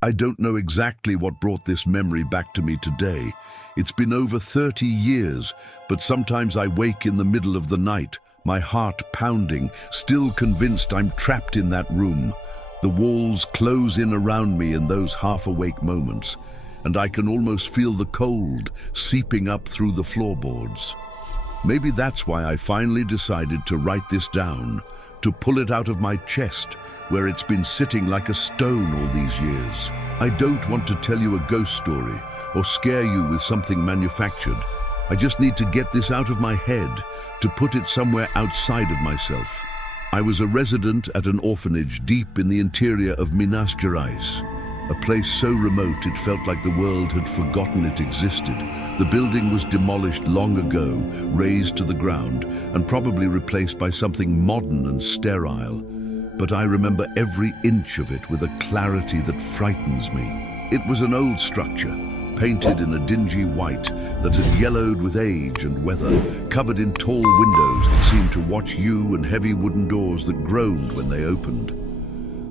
I don't know exactly what brought this memory back to me today. It's been over 30 years, but sometimes I wake in the middle of the night, my heart pounding, still convinced I'm trapped in that room. The walls close in around me in those half-awake moments, and I can almost feel the cold seeping up through the floorboards. Maybe that's why I finally decided to write this down, to pull it out of my chest, where it's been sitting like a stone all these years. I don't want to tell you a ghost story or scare you with something manufactured. I just need to get this out of my head, to put it somewhere outside of myself. I was a resident at an orphanage deep in the interior of Minas Gerais, a place so remote it felt like the world had forgotten it existed. The building was demolished long ago, razed to the ground, and probably replaced by something modern and sterile. But I remember every inch of it with a clarity that frightens me. It was an old structure, painted in a dingy white that had yellowed with age and weather, covered in tall windows that seemed to watch you, and heavy wooden doors that groaned when they opened.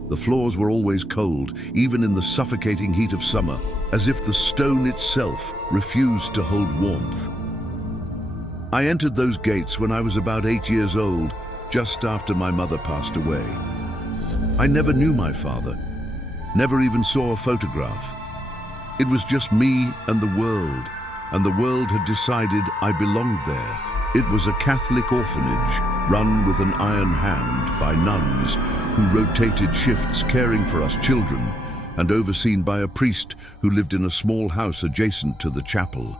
The floors were always cold, even in the suffocating heat of summer, as if the stone itself refused to hold warmth. I entered those gates when I was about 8 years old, just after my mother passed away. I never knew my father, never even saw a photograph. It was just me and the world had decided I belonged there. It was a Catholic orphanage, run with an iron hand by nuns who rotated shifts caring for us children, and overseen by a priest who lived in a small house adjacent to the chapel.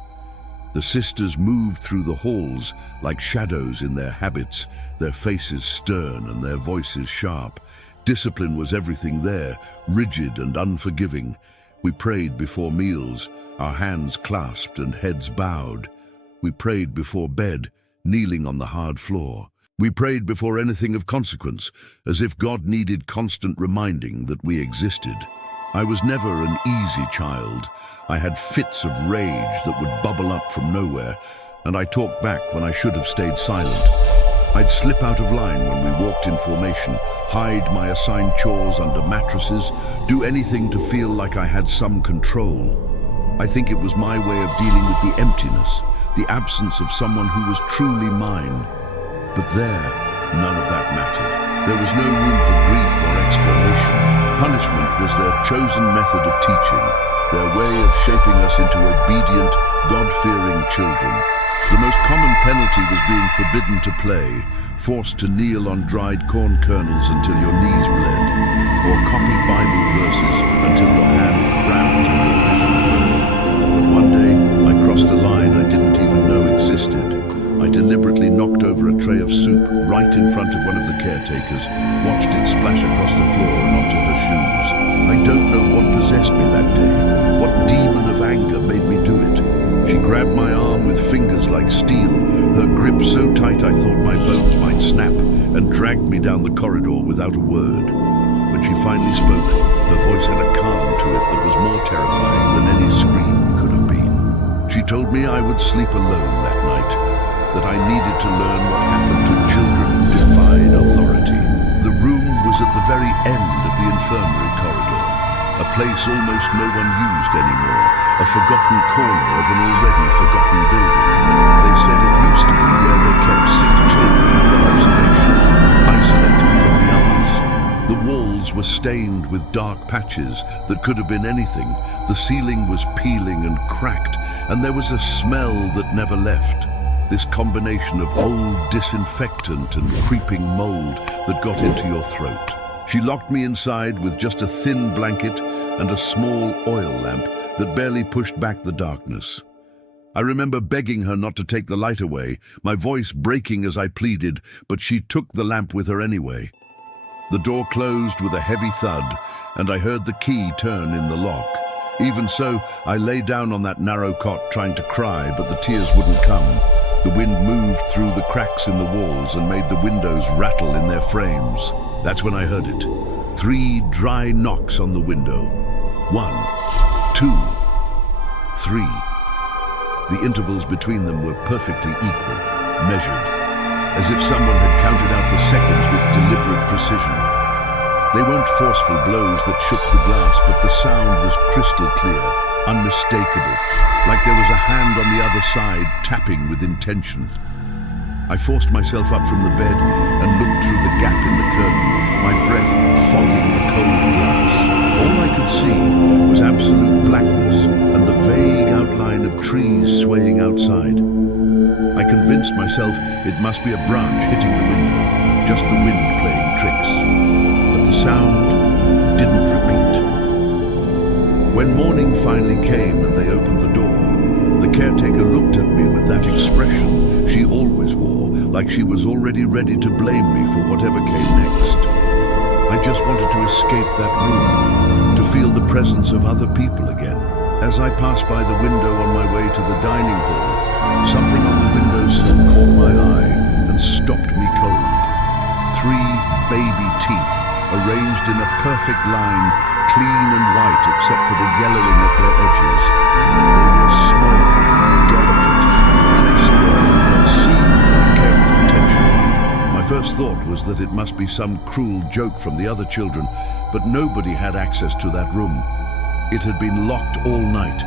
The sisters moved through the halls like shadows in their habits, their faces stern and their voices sharp. Discipline was everything there, rigid and unforgiving. We prayed before meals, our hands clasped and heads bowed. We prayed before bed, kneeling on the hard floor. We prayed before anything of consequence, as if God needed constant reminding that we existed. I was never an easy child. I had fits of rage that would bubble up from nowhere, and I talked back when I should have stayed silent. I'd slip out of line when we walked in formation, hide my assigned chores under mattresses, do anything to feel like I had some control. I think it was my way of dealing with the emptiness, the absence of someone who was truly mine. But there, none of that mattered. There was no room for grief or explanation. Punishment was their chosen method of teaching, their way of shaping us into obedient, God-fearing children. The most common penalty was being forbidden to play, forced to kneel on dried corn kernels until your knees bled, or copy Bible verses until your hand cramped and your vision blurred. But one day, I crossed a line I didn't even know existed. I deliberately knocked over a tray of soup right in front of one of the caretakers, watched it splash across the floor and onto her shoes. I don't know what possessed me that day, what demon of anger made me do it. She grabbed my arm with fingers like steel, her grip so tight I thought my bones might snap, and dragged me down the corridor without a word. When she finally spoke, her voice had a calm to it that was more terrifying than any scream could have been. She told me I would sleep alone that night, that I needed to learn what happened to children who defied authority. The room was at the very end of the infirmary corridor, a place almost no one used anymore, a forgotten corner of an already forgotten building. They said it used to be where they kept sick children under observation, isolated from the others. The walls were stained with dark patches that could have been anything. The ceiling was peeling and cracked, and there was a smell that never left. This combination of old disinfectant and creeping mold that got into your throat. She locked me inside with just a thin blanket and a small oil lamp that barely pushed back the darkness. I remember begging her not to take the light away, my voice breaking as I pleaded, but she took the lamp with her anyway. The door closed with a heavy thud, and I heard the key turn in the lock. Even so, I lay down on that narrow cot trying to cry, but the tears wouldn't come. The wind moved through the cracks in the walls and made the windows rattle in their frames. That's when I heard it. 3 dry knocks on the window. 1, 2, 3. The intervals between them were perfectly equal, measured, as if someone had counted out the seconds with deliberate precision. They weren't forceful blows that shook the glass, but the sound was crystal clear, unmistakable, like there was a hand on the other side tapping with intention. I forced myself up from the bed and looked through the gap in the curtain, my breath fogging the cold glass. All I could see was absolute blackness and the vague outline of trees swaying outside. I convinced myself it must be a branch hitting the window, just the wind playing tricks. But the sound didn't repeat. When morning finally came and they opened the door, the caretaker looked at me with that expression she always wore, like she was already ready to blame me for whatever came next. I just wanted to escape that room, to feel the presence of other people again. As I passed by the window on my way to the dining hall, something on the windowsill caught my eye and stopped me cold. 3 baby teeth, arranged in a perfect line, clean and white except for the yellowing at their edges. They were small, delicate, placed there unseen by careful attention. My first thought was that it must be some cruel joke from the other children, but nobody had access to that room. It had been locked all night,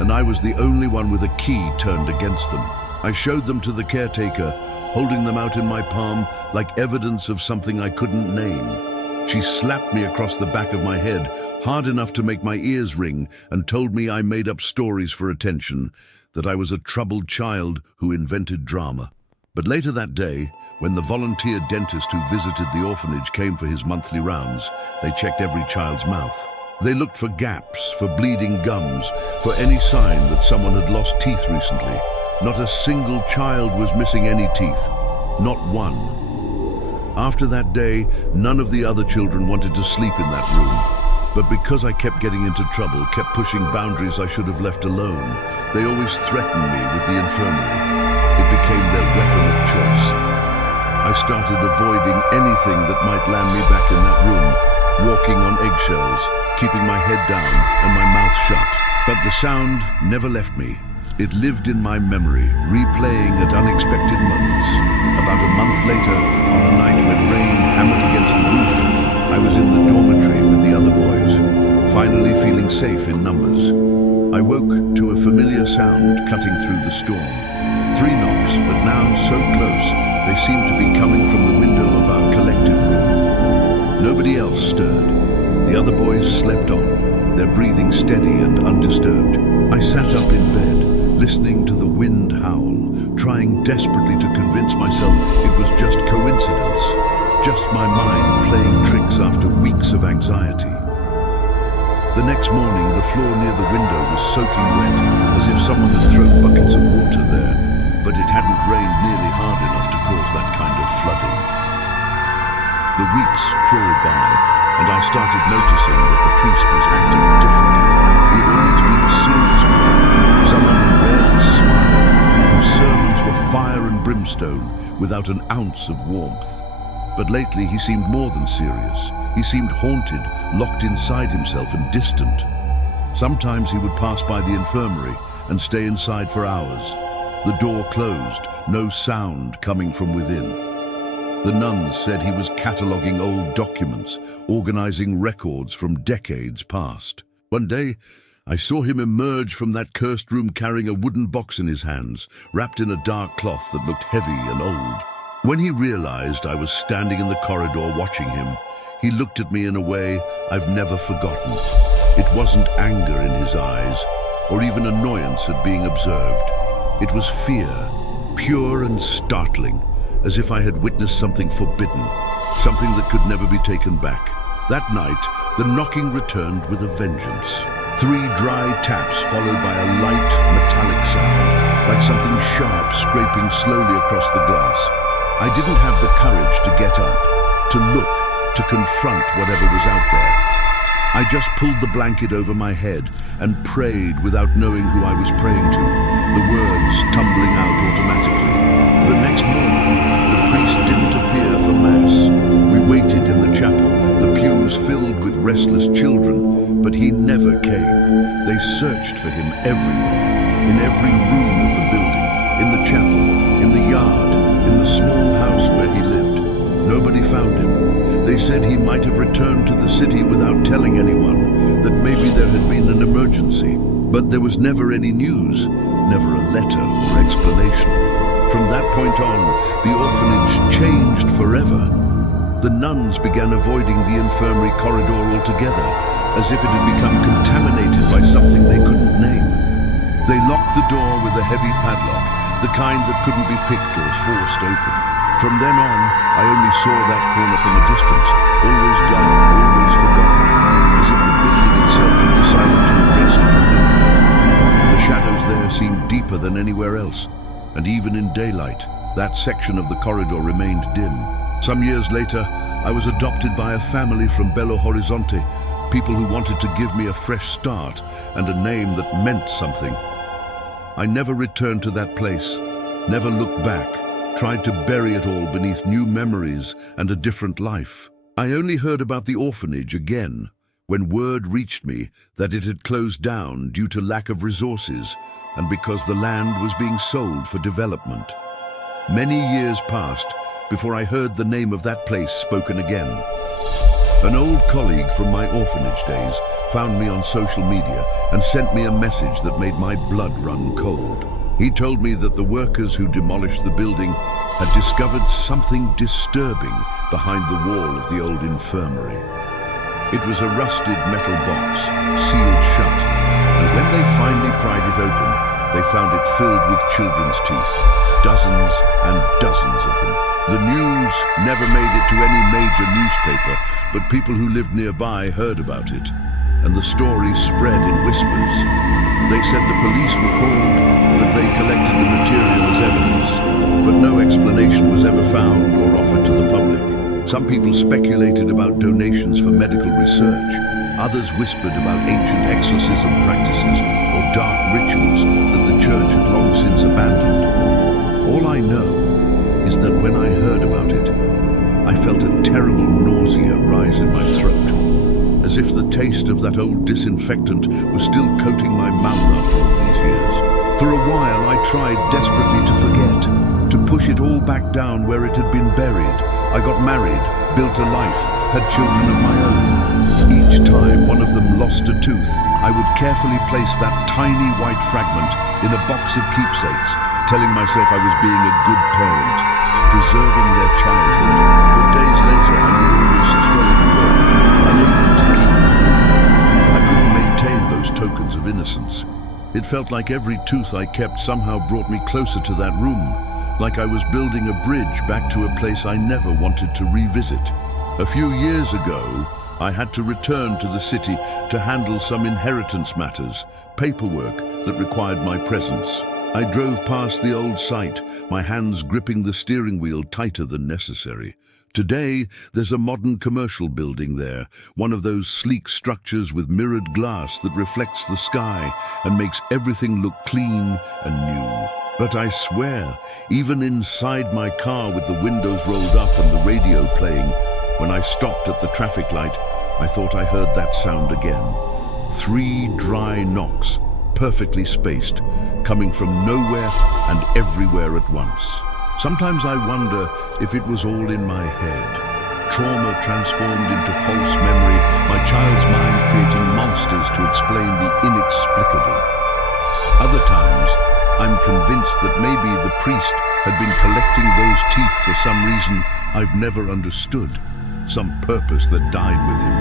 and I was the only one with a key turned against them. I showed them to the caretaker, holding them out in my palm like evidence of something I couldn't name. She slapped me across the back of my head, hard enough to make my ears ring, and told me I made up stories for attention, that I was a troubled child who invented drama. But later that day, when the volunteer dentist who visited the orphanage came for his monthly rounds, they checked every child's mouth. They looked for gaps, for bleeding gums, for any sign that someone had lost teeth recently. Not a single child was missing any teeth. Not one. After that day, none of the other children wanted to sleep in that room. But because I kept getting into trouble, kept pushing boundaries I should have left alone, they always threatened me with the infirmary. It became their weapon of choice. I started avoiding anything that might land me back in that room, walking on eggshells, keeping my head down and my mouth shut. But the sound never left me. It lived in my memory, replaying at unexpected moments. About a month later, on a night when rain hammered against the roof, I was in the dormitory with the other boys, finally feeling safe in numbers. I woke to a familiar sound cutting through the storm. 3 knocks, but now so close, they seemed to be coming from the window of our collective room. Nobody else stirred. The other boys slept on, their breathing steady and undisturbed. I sat up in bed, listening to the wind howl, trying desperately to convince myself it was just coincidence, just my mind playing tricks after weeks of anxiety. The next morning, the floor near the window was soaking wet, as if someone had thrown buckets of water there, but it hadn't rained nearly hard enough to cause that kind of flooding. The weeks crawled by, and I started noticing that the priest was acting differently. He had always been a serious man, someone who rarely smiled, whose sermons were fire and brimstone without an ounce of warmth. But lately he seemed more than serious. He seemed haunted, locked inside himself and distant. Sometimes he would pass by the infirmary and stay inside for hours. The door closed, no sound coming from within. The nuns said he was cataloguing old documents, organizing records from decades past. One day, I saw him emerge from that cursed room carrying a wooden box in his hands, wrapped in a dark cloth that looked heavy and old. When he realized I was standing in the corridor watching him, he looked at me in a way I've never forgotten. It wasn't anger in his eyes, or even annoyance at being observed. It was fear, pure and startling, as if I had witnessed something forbidden, something that could never be taken back. That night, the knocking returned with a vengeance. 3 dry taps followed by a light, metallic sound, like something sharp scraping slowly across the glass. I didn't have the courage to get up, to look, to confront whatever was out there. I just pulled the blanket over my head and prayed without knowing who I was praying to, the words tumbling out automatically. The next morning, the priest didn't appear for Mass. We waited in the chapel, the pews filled with restless children, but he never came. They searched for him everywhere, in every room of the building, in the chapel, in the yard, in the small house where he lived. Nobody found him. They They said he might have returned to the city without telling anyone, that maybe there had been an emergency. But there was never any news, never a letter or explanation. From that point on, the orphanage changed forever. The nuns began avoiding the infirmary corridor altogether, as if it had become contaminated by something they couldn't name. They locked the door with a heavy padlock, the kind that couldn't be picked or forced open. From then on, I only saw that corner from a distance, always dark, always forgotten, as if the building itself had decided to erase it from memory. The shadows there seemed deeper than anywhere else, and even in daylight, that section of the corridor remained dim. Some years later, I was adopted by a family from Belo Horizonte, people who wanted to give me a fresh start and a name that meant something. I never returned to that place, never looked back, tried to bury it all beneath new memories and a different life. I only heard about the orphanage again when word reached me that it had closed down due to lack of resources and because the land was being sold for development. Many years passed before I heard the name of that place spoken again. An old colleague from my orphanage days found me on social media and sent me a message that made my blood run cold. He told me that the workers who demolished the building had discovered something disturbing behind the wall of the old infirmary. It was a rusted metal box, sealed shut, and when they finally pried it open, they found it filled with children's teeth, dozens and dozens of them. The news never made it to any major newspaper, but people who lived nearby heard about it, and the story spread in whispers. They said the police were called, that they collected the material as evidence, but no explanation was ever found or offered to the public. Some people speculated about donations for medical research. Others whispered about ancient exorcism practices or dark rituals that the church had long since abandoned. All I know is that when I heard about it, I felt a terrible nausea rise in my throat, as if the taste of that old disinfectant was still coating my mouth after all these years. For a while I tried desperately to forget, to push it all back down where it had been buried. I got married, built a life, had children of my own. Each time one of them lost a tooth, I would carefully place that tiny white fragment in a box of keepsakes, telling myself I was being a good parent, preserving their childhood. But days later I would always throw it away, unable to keep it moving. I couldn't maintain those tokens of innocence. It felt like every tooth I kept somehow brought me closer to that room, like I was building a bridge back to a place I never wanted to revisit. A few years ago, I had to return to the city to handle some inheritance matters, paperwork that required my presence. I drove past the old site, my hands gripping the steering wheel tighter than necessary. Today, there's a modern commercial building there, one of those sleek structures with mirrored glass that reflects the sky and makes everything look clean and new. But I swear, even inside my car with the windows rolled up and the radio playing, when I stopped at the traffic light, I thought I heard that sound again. 3 dry knocks, perfectly spaced, coming from nowhere and everywhere at once. Sometimes I wonder if it was all in my head. Trauma transformed into false memory, my child's mind creating monsters to explain the inexplicable. Other times, I'm convinced that maybe the priest had been collecting those teeth for some reason I've never understood, some purpose that died with him.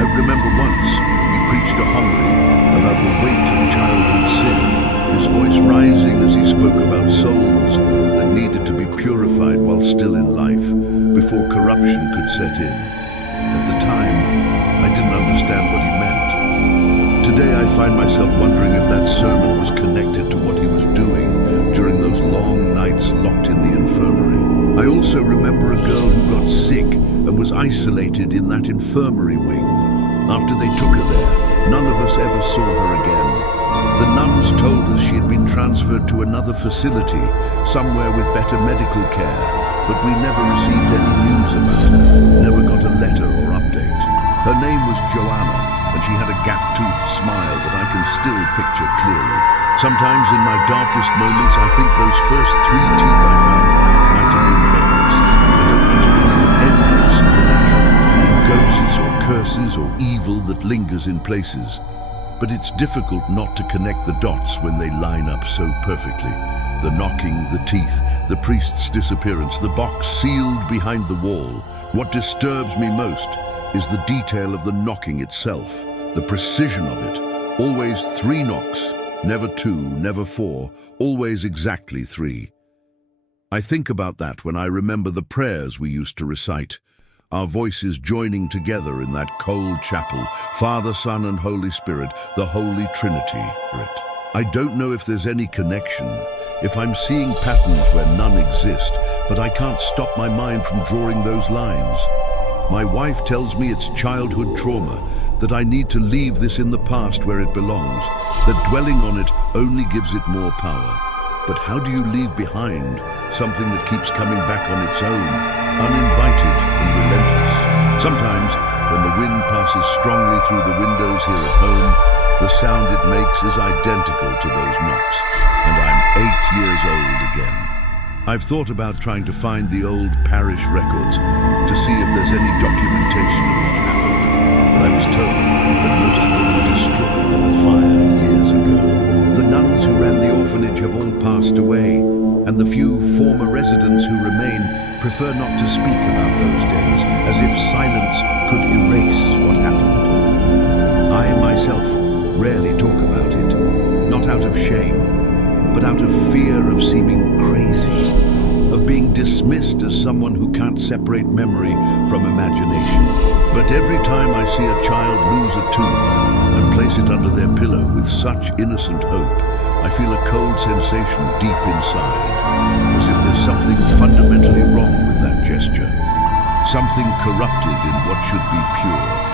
I remember once he preached a homily about the weight of childhood sin, his voice rising as he spoke about souls that needed to be purified while still in life, before corruption could set in. At the time, I didn't understand what he meant. Today I find myself wondering if that sermon was connected to what he was doing during those long nights locked in the infirmary. I also remember a girl who got sick and was isolated in that infirmary wing. After they took her there, none of us ever saw her again. The nuns told us she had been transferred to another facility, somewhere with better medical care, but we never received any news about her, never got a letter or update. Her name was Joanna, and she had a gap-toothed smile that I can still picture clearly. Sometimes in my darkest moments, I think those first 3 teeth I found might have been hers. I don't want to believe in anything supernatural, or evil that lingers in places. But it's difficult not to connect the dots when they line up so perfectly. The knocking, the teeth, the priest's disappearance, the box sealed behind the wall. What disturbs me most is the detail of the knocking itself, the precision of it. Always 3 knocks, never 2, never 4, always exactly 3. I think about that when I remember the prayers we used to recite, our voices joining together in that cold chapel, Father, Son, and Holy Spirit, the Holy Trinity. I don't know if there's any connection, if I'm seeing patterns where none exist, but I can't stop my mind from drawing those lines. My wife tells me it's childhood trauma, that I need to leave this in the past where it belongs, that dwelling on it only gives it more power. But how do you leave behind something that keeps coming back on its own, uninvited and relentless? Sometimes, when the wind passes strongly through the windows here at home, the sound it makes is identical to those knocks, and I'm 8 years old again. I've thought about trying to find the old parish records to see if there's any documentation of what happened, but I was told that most of them were destroyed in a fire years ago. The nuns who ran the orphanage have all passed away, and the few former residents who remain prefer not to speak about those days, as if silence could erase what happened. I myself rarely talk about it, not out of shame, but out of fear of seeming crazy, of being dismissed as someone who can't separate memory from imagination. But every time I see a child lose a tooth and place it under their pillow with such innocent hope, I feel a cold sensation deep inside, as if there's something fundamentally wrong with that gesture, something corrupted in what should be pure.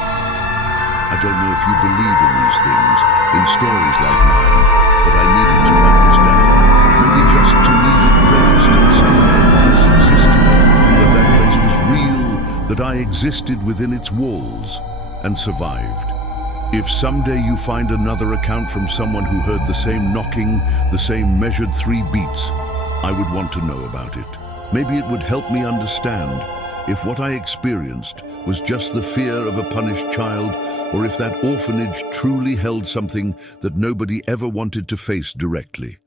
I don't know if you believe in these things, in stories like mine, but I needed to write this down, maybe just to leave it registered somewhere that this existed, that that place was real, that I existed within its walls and survived. If someday you find another account from someone who heard the same knocking, the same measured 3 beats, I would want to know about it. Maybe it would help me understand if what I experienced was just the fear of a punished child, or if that orphanage truly held something that nobody ever wanted to face directly.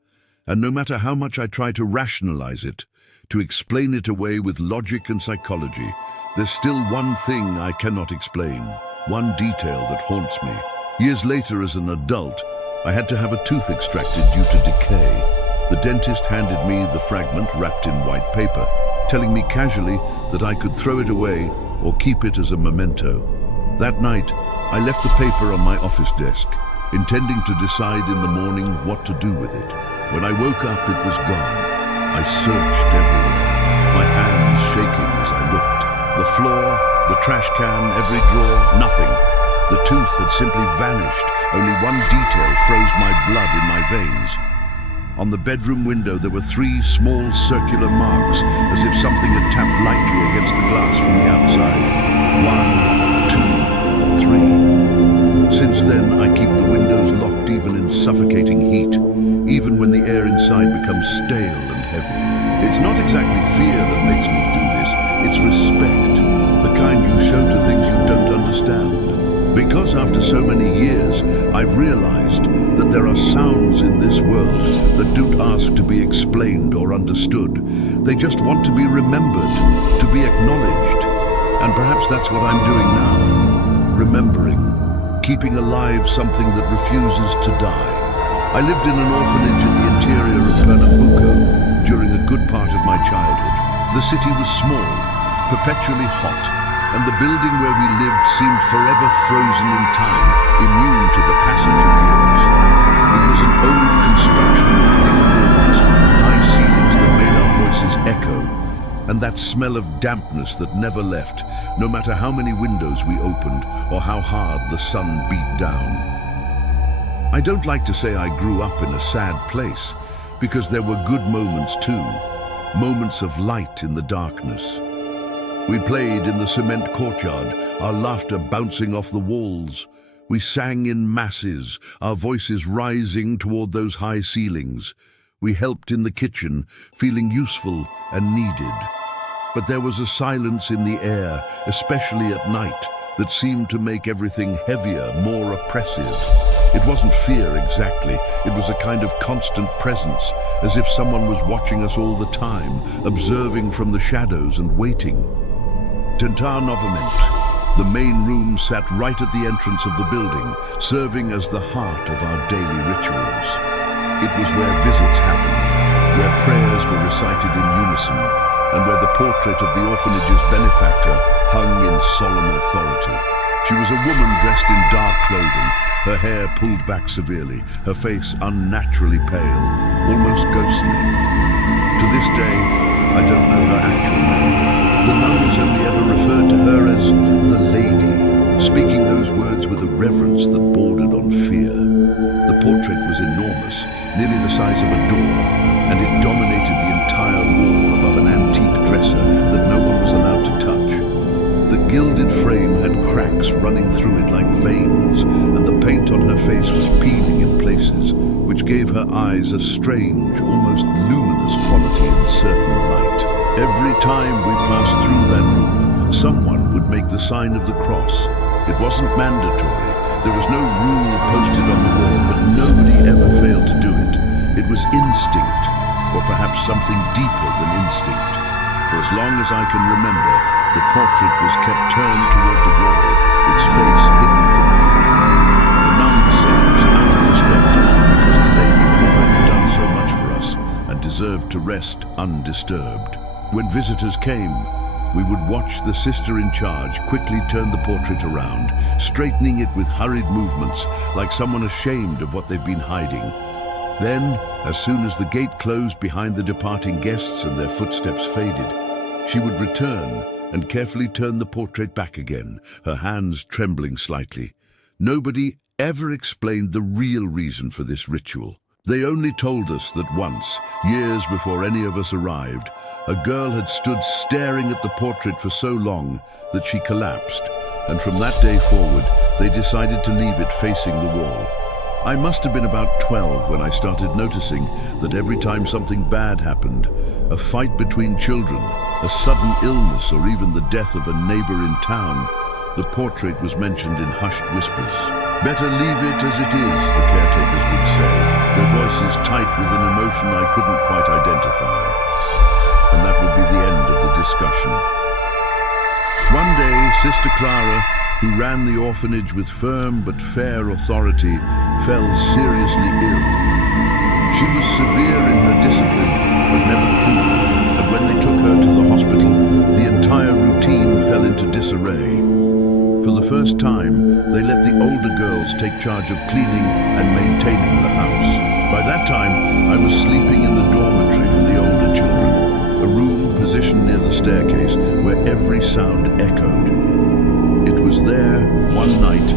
And no matter how much I try to rationalize it, to explain it away with logic and psychology, there's still one thing I cannot explain, one detail that haunts me. Years later, as an adult, I had to have a tooth extracted due to decay. The dentist handed me the fragment wrapped in white paper, telling me casually that I could throw it away or keep it as a memento. That night, I left the paper on my office desk, intending to decide in the morning what to do with it. When I woke up, it was gone. I searched everywhere, my hands shaking as I looked. The floor, the trash can, every drawer, nothing. The tooth had simply vanished. Only one detail froze my blood in my veins. On the bedroom window, there were 3 small circular marks, as if something had tapped lightly against the glass from the outside. 1, 2, 3. Since then, I keep the windows locked even in suffocating heat, even when the air inside becomes stale and heavy. It's not exactly fear that makes me do this, it's respect, the kind you show to things you don't understand. Because after so many years, I've realized that there are sounds in this world that don't ask to be explained or understood. They just want to be remembered, to be acknowledged. And perhaps that's what I'm doing now. Remembering, keeping alive something that refuses to die. I lived in an orphanage in the interior of Pernambuco during a good part of my childhood. The city was small, perpetually hot, and the building where we lived seemed forever frozen in time, immune to the passage of years. It was an old construction with thick walls, high ceilings that made our voices echo, and that smell of dampness that never left, no matter how many windows we opened or how hard the sun beat down. I don't like to say I grew up in a sad place, because there were good moments too, moments of light in the darkness. We played in the cement courtyard, our laughter bouncing off the walls. We sang in masses, our voices rising toward those high ceilings. We helped in the kitchen, feeling useful and needed. But there was a silence in the air, especially at night, that seemed to make everything heavier, more oppressive. It wasn't fear exactly, it was a kind of constant presence, as if someone was watching us all the time, observing from the shadows and waiting. Tentar Novament, the main room, sat right at the entrance of the building, serving as the heart of our daily rituals. It was where visits happened, where prayers were recited in unison, and where the portrait of the orphanage's benefactor hung in solemn authority. She was a woman dressed in dark clothing, her hair pulled back severely, her face unnaturally pale, almost ghostly. To this day, I don't know her actual name. The nuns only ever referred to her as the Lady, speaking those words with a reverence that bordered on fear. The portrait was enormous, nearly the size of a door, and it dominated the entire wall above an antique dresser that no one was allowed to touch. The gilded frame had cracks running through it like veins, and the paint on her face was peeling in places, which gave her eyes a strange, almost luminous quality in certain light. Every time we passed through that room, someone would make the sign of the cross. It wasn't mandatory. There was no rule posted on the wall, but nobody ever failed to do it. It was instinct, or perhaps something deeper than instinct. For as long as I can remember, the portrait was kept turned toward the wall, its face hidden from view. The nuns said it was out of respect, because the lady had already done so much for us and deserved to rest undisturbed. When visitors came, we would watch the sister in charge quickly turn the portrait around, straightening it with hurried movements, like someone ashamed of what they've been hiding. Then, as soon as the gate closed behind the departing guests and their footsteps faded, she would return and carefully turn the portrait back again, her hands trembling slightly. Nobody ever explained the real reason for this ritual. They only told us that once, years before any of us arrived, a girl had stood staring at the portrait for so long that she collapsed, and from that day forward, they decided to leave it facing the wall. I must have been about 12 when I started noticing that every time something bad happened, a fight between children, a sudden illness, or even the death of a neighbor in town, the portrait was mentioned in hushed whispers. "Better leave it as it is," the caretakers would say, their voices tight with an emotion I couldn't quite identify. And that would be the end of the discussion. One day, Sister Clara, who ran the orphanage with firm but fair authority, fell seriously ill. She was severe in her discipline, but never cruel, and when they took her to the hospital, the entire routine fell into disarray. For the first time, they let the older girls take charge of cleaning and maintaining the house. By that time, I was sleeping in the dormitory for the older children, a room positioned near the staircase where every sound echoed. It was there, one night,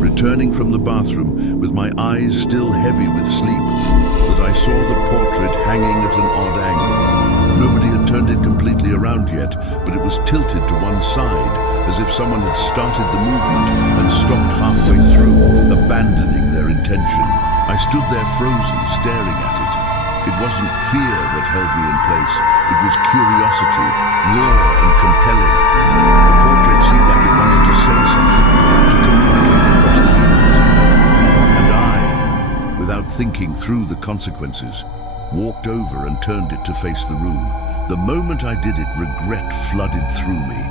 returning from the bathroom with my eyes still heavy with sleep, that I saw the portrait hanging at an odd angle. Nobody had turned it completely around yet, but it was tilted to one side, as if someone had started the movement and stopped halfway through, abandoning their intention. I stood there frozen, staring at it. It wasn't fear that held me in place. It was curiosity, raw and compelling. The portrait seemed like it wanted to say something, to communicate across the years. And I, without thinking through the consequences, walked over and turned it to face the room. The moment I did it, regret flooded through me.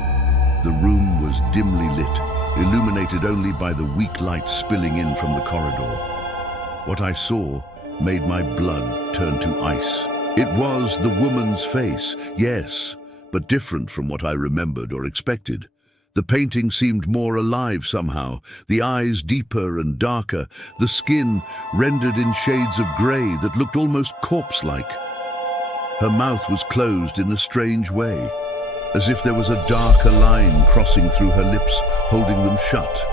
The room was dimly lit, illuminated only by the weak light spilling in from the corridor. What I saw made my blood turn to ice. It was the woman's face, yes, but different from what I remembered or expected. The painting seemed more alive somehow, the eyes deeper and darker, the skin rendered in shades of grey that looked almost corpse-like. Her mouth was closed in a strange way, as if there was a darker line crossing through her lips, holding them shut.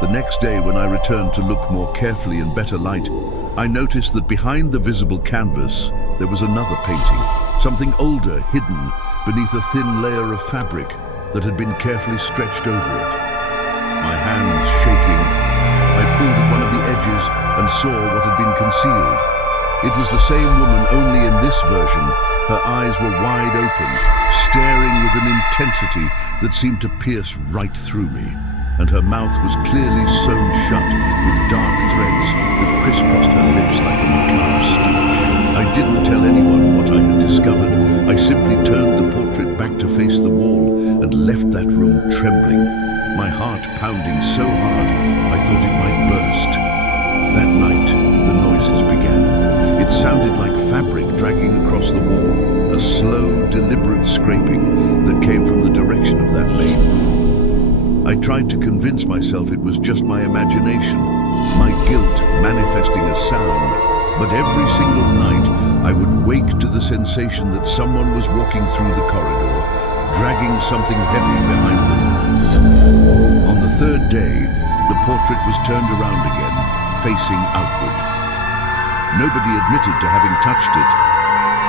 The next day, when I returned to look more carefully in better light, I noticed that behind the visible canvas, there was another painting, something older, hidden beneath a thin layer of fabric that had been carefully stretched over it. My hands shaking, I pulled at one of the edges and saw what had been concealed. It was the same woman, only in this version, her eyes were wide open, staring with an intensity that seemed to pierce right through me. And and her mouth was clearly sewn shut with dark threads that crisscrossed her lips like a macabre stitch. I didn't tell anyone what I had discovered. I simply turned the portrait back to face the wall and left that room trembling, my heart pounding so hard I thought it might burst. That night, the noises began. It sounded like fabric dragging across the wall, a slow, deliberate scraping that came from the direction of that main room. I tried to convince myself it was just my imagination, my guilt manifesting as sound, but every single night I would wake to the sensation that someone was walking through the corridor, dragging something heavy behind them. On the third day, the portrait was turned around again, facing outward. Nobody admitted to having touched it.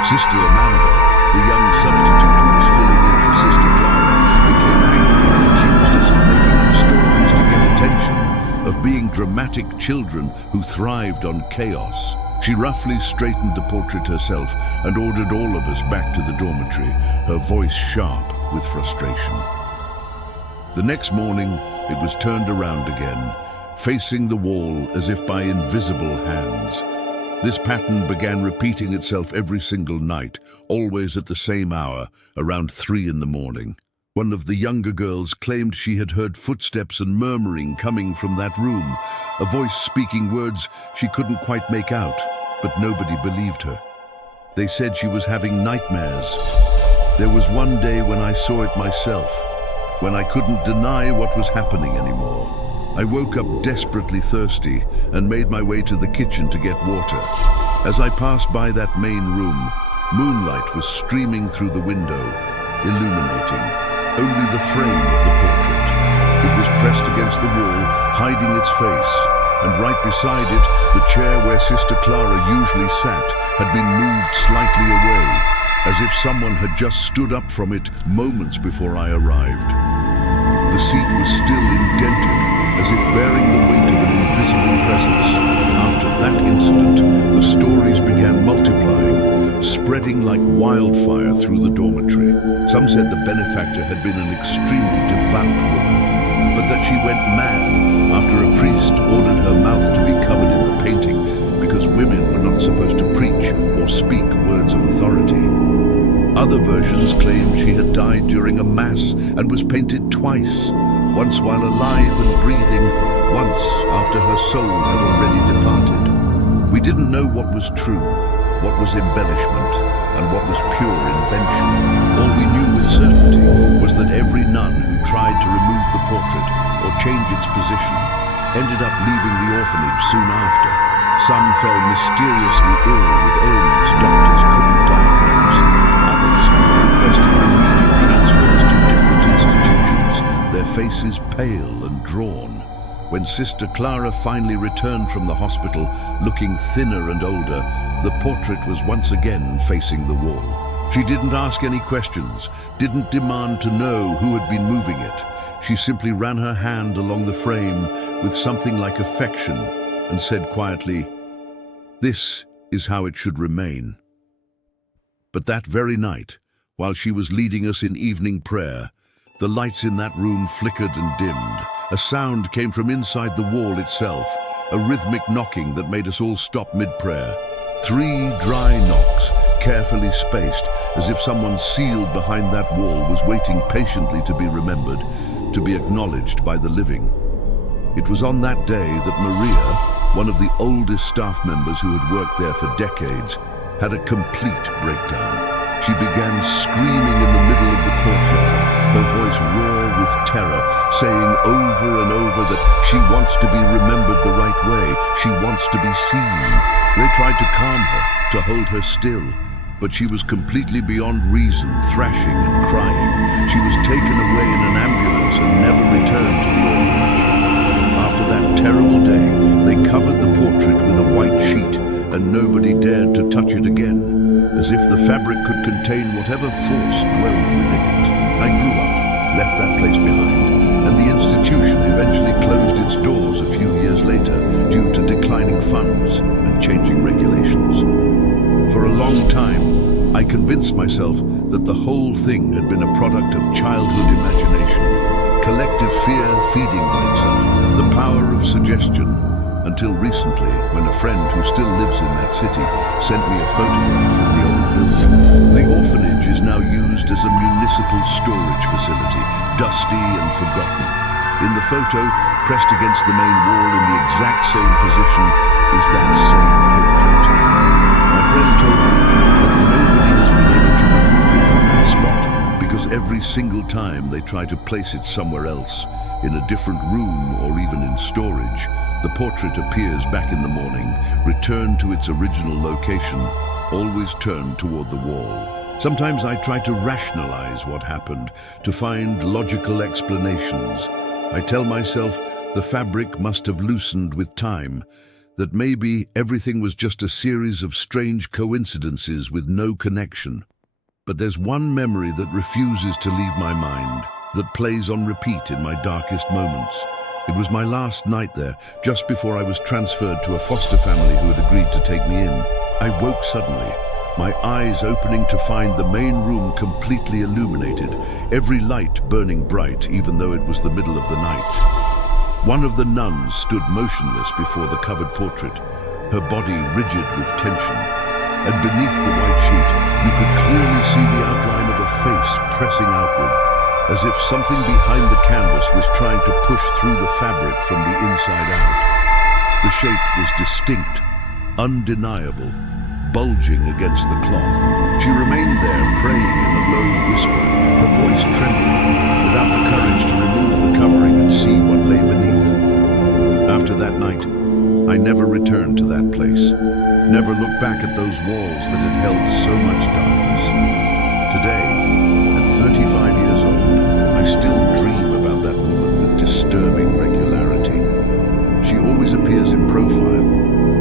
Sister Amanda, the young substitute who was filling in for Sister Clara, became angry and accused us of making up stories to get attention, of being dramatic children who thrived on chaos. She roughly straightened the portrait herself and ordered all of us back to the dormitory, her voice sharp with frustration. The next morning, it was turned around again, facing the wall as if by invisible hands. This pattern began repeating itself every single night, always at the same hour, around 3 in the morning. One of the younger girls claimed she had heard footsteps and murmuring coming from that room, a voice speaking words she couldn't quite make out, but nobody believed her. They said she was having nightmares. There was one day when I saw it myself, when I couldn't deny what was happening anymore. I woke up desperately thirsty and made my way to the kitchen to get water. As I passed by that main room, moonlight was streaming through the window, illuminating only the frame of the portrait. It was pressed against the wall, hiding its face, and right beside it, the chair where Sister Clara usually sat had been moved slightly away, as if someone had just stood up from it moments before I arrived. The seat was still indented, as if bearing the weight of an invisible presence. After that incident, the stories began multiplying, spreading like wildfire through the dormitory. Some said the benefactor had been an extremely devout woman, but that she went mad after a priest ordered her mouth to be covered in the painting because women were not supposed to preach or speak words of authority. Other versions claimed she had died during a mass and was painted twice, once while alive and breathing, once after her soul had already departed. We didn't know what was true, what was embellishment, and what was pure invention. All we knew with certainty was that every nun who tried to remove the portrait or change its position ended up leaving the orphanage soon after. Some fell mysteriously ill with ailments doctors couldn't diagnose. Others requested immediate transfers to different institutions, their faces pale and drawn. When Sister Clara finally returned from the hospital, looking thinner and older, the portrait was once again facing the wall. She didn't ask any questions, didn't demand to know who had been moving it. She simply ran her hand along the frame with something like affection and said quietly, "This is how it should remain." But that very night, while she was leading us in evening prayer, the lights in that room flickered and dimmed. A sound came from inside the wall itself, a rhythmic knocking that made us all stop mid-prayer. 3 dry knocks, carefully spaced, as if someone sealed behind that wall was waiting patiently to be remembered, to be acknowledged by the living. It was on that day that Maria, one of the oldest staff members who had worked there for decades, had a complete breakdown. She began screaming in the middle of the courtyard, her voice raw with terror, saying over and over that she wants to be remembered the right way, she wants to be seen. They tried to calm her, to hold her still, but she was completely beyond reason, thrashing and crying. She was taken away in an ambulance and never returned to the orphanage. After that terrible day, they covered the portrait with a white sheet, and nobody dared to touch it again, as if the fabric could contain whatever force dwelled within it. I grew up, left that place behind, and the institution eventually closed its doors a few years later due to declining funds and changing regulations. For a long time, I convinced myself that the whole thing had been a product of childhood imagination, collective fear feeding on itself, the power of suggestion, until recently, when a friend who still lives in that city sent me a photograph of the old building. The orphanage is now used as a municipal storage facility, dusty and forgotten. In the photo, pressed against the main wall in the exact same position, is that same portrait. My friend told me that nobody has been able to remove it from that spot, because every single time they try to place it somewhere else, in a different room or even in storage, the portrait appears back in the morning, returned to its original location, always turned toward the wall. Sometimes I try to rationalize what happened, to find logical explanations. I tell myself the fabric must have loosened with time, that maybe everything was just a series of strange coincidences with no connection. But there's one memory that refuses to leave my mind, that plays on repeat in my darkest moments. It was my last night there, just before I was transferred to a foster family who had agreed to take me in. I woke suddenly, my eyes opening to find the main room completely illuminated, every light burning bright, even though it was the middle of the night. One of the nuns stood motionless before the covered portrait, her body rigid with tension, and beneath the white sheet, you could clearly see the outline of a face pressing outward, as if something behind the canvas was trying to push through the fabric from the inside out. The shape was distinct, undeniable, bulging against the cloth. She remained there, praying in a low whisper, her voice trembling, without the courage to remove the covering and see what lay beneath. After that night, I never returned to that place, never looked back at those walls that had held so much darkness. Today, at 35 years old, I still dream about that woman with disturbing regularity. She always appears in profile,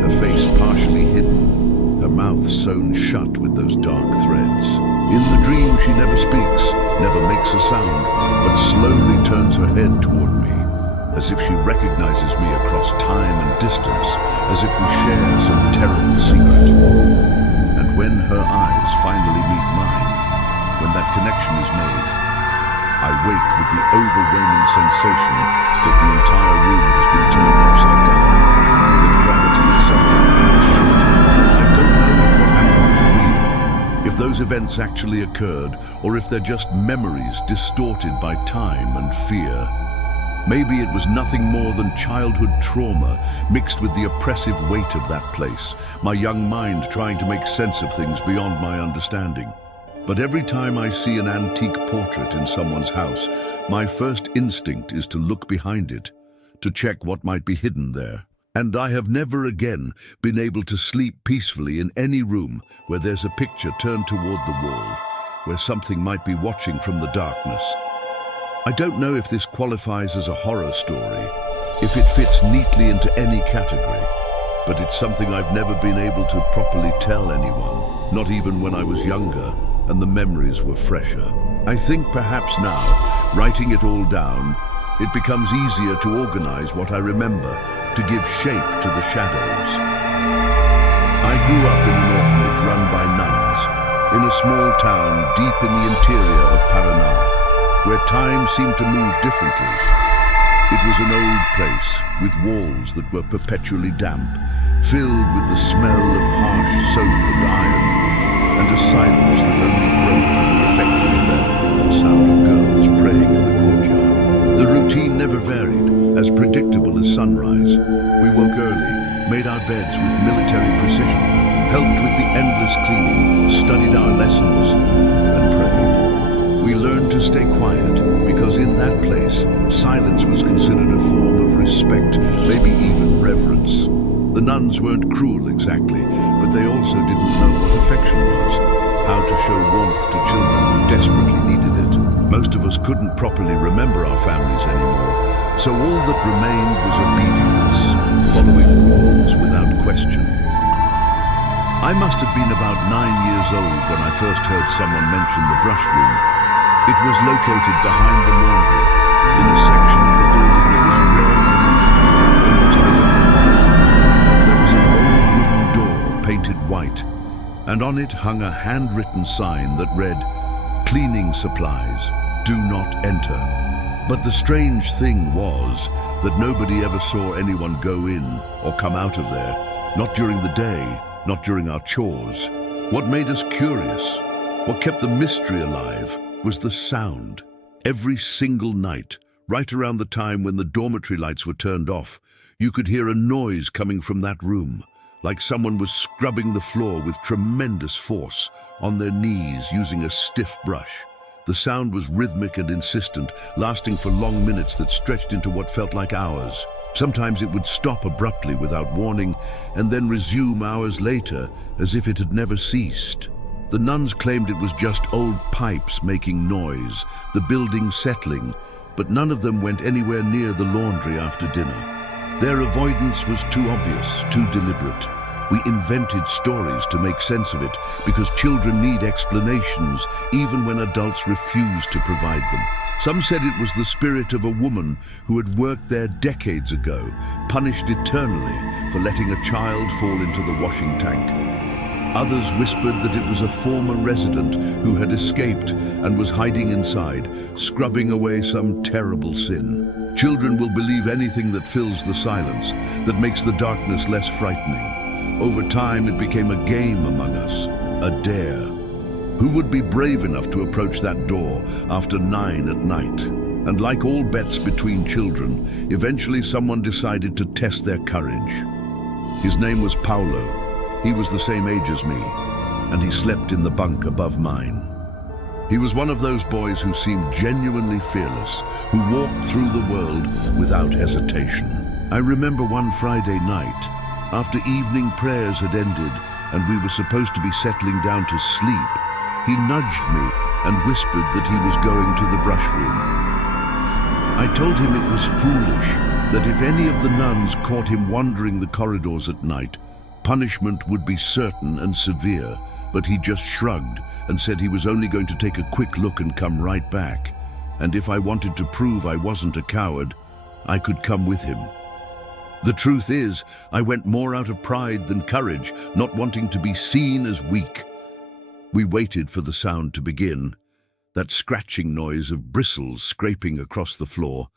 her face partially hidden, her mouth sewn shut with those dark threads. In the dream, she never speaks, never makes a sound, but slowly turns her head toward me, as if she recognizes me across time and distance, as if we share some terrible secret. And when her eyes finally meet mine, when that connection is made, I wake with the overwhelming sensation that the entire room has been turned upside down, that gravity itself has shifted. I don't know if what happened was real, if those events actually occurred, or if they're just memories distorted by time and fear. Maybe it was nothing more than childhood trauma mixed with the oppressive weight of that place, my young mind trying to make sense of things beyond my understanding. But every time I see an antique portrait in someone's house, my first instinct is to look behind it, to check what might be hidden there. And I have never again been able to sleep peacefully in any room where there's a picture turned toward the wall, where something might be watching from the darkness. I don't know if this qualifies as a horror story, if it fits neatly into any category, but it's something I've never been able to properly tell anyone, not even when I was younger and the memories were fresher. I think perhaps now, writing it all down, it becomes easier to organize what I remember, to give shape to the shadows. I grew up in an orphanage run by nuns, in a small town deep in the interior of Paraná, where time seemed to move differently. It was an old place, with walls that were perpetually damp, filled with the smell of harsh soap and iron, and a silence that only broke from the effective bell, the sound of girls praying in the courtyard. The routine never varied, as predictable as sunrise. We woke early, made our beds with military precision, helped with the endless cleaning, studied our lessons, and prayed. We learned to stay quiet, because in that place, silence was considered a form of respect, maybe even reverence. The nuns weren't cruel exactly, but they also didn't know what affection was, how to show warmth to children who desperately needed it. Most of us couldn't properly remember our families anymore, so all that remained was obedience, following rules without question. I must have been about 9 years old when I first heard someone mention the brush room. It was located behind the laundry, in a section of the building that was rarely used, almost forgotten. There was an old wooden door painted white, and on it hung a handwritten sign that read, "Cleaning supplies, do not enter." But the strange thing was that nobody ever saw anyone go in or come out of there, not during the day, not during our chores. What made us curious, what kept the mystery alive, was the sound. Every single night, right around the time when the dormitory lights were turned off, you could hear a noise coming from that room, like someone was scrubbing the floor with tremendous force, on their knees using a stiff brush. The sound was rhythmic and insistent, lasting for long minutes that stretched into what felt like hours. Sometimes it would stop abruptly without warning and then resume hours later as if it had never ceased. The nuns claimed it was just old pipes making noise, the building settling, but none of them went anywhere near the laundry after dinner. Their avoidance was too obvious, too deliberate. We invented stories to make sense of it because children need explanations even when adults refuse to provide them. Some said it was the spirit of a woman who had worked there decades ago, punished eternally for letting a child fall into the washing tank. Others whispered that it was a former resident who had escaped and was hiding inside, scrubbing away some terrible sin. Children will believe anything that fills the silence, that makes the darkness less frightening. Over time, it became a game among us, a dare. Who would be brave enough to approach that door after 9 at night? And like all bets between children, eventually someone decided to test their courage. His name was Paolo. He was the same age as me, and he slept in the bunk above mine. He was one of those boys who seemed genuinely fearless, who walked through the world without hesitation. I remember one Friday night, after evening prayers had ended and we were supposed to be settling down to sleep, he nudged me and whispered that he was going to the brush room. I told him it was foolish, that if any of the nuns caught him wandering the corridors at night, punishment would be certain and severe, but he just shrugged and said he was only going to take a quick look and come right back. And if I wanted to prove I wasn't a coward, I could come with him. The truth is, I went more out of pride than courage, not wanting to be seen as weak. We waited for the sound to begin, that scratching noise of bristles scraping across the floor,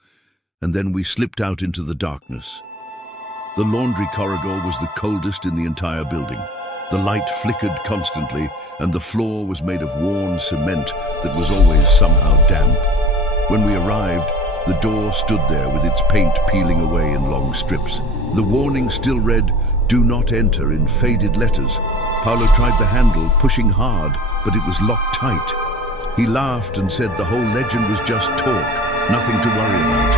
and then we slipped out into the darkness. The laundry corridor was the coldest in the entire building. The light flickered constantly, and the floor was made of worn cement that was always somehow damp. When we arrived, the door stood there with its paint peeling away in long strips. The warning still read, "Do not enter," in faded letters. Paolo tried the handle, pushing hard, but it was locked tight. He laughed and said the whole legend was just talk, nothing to worry about.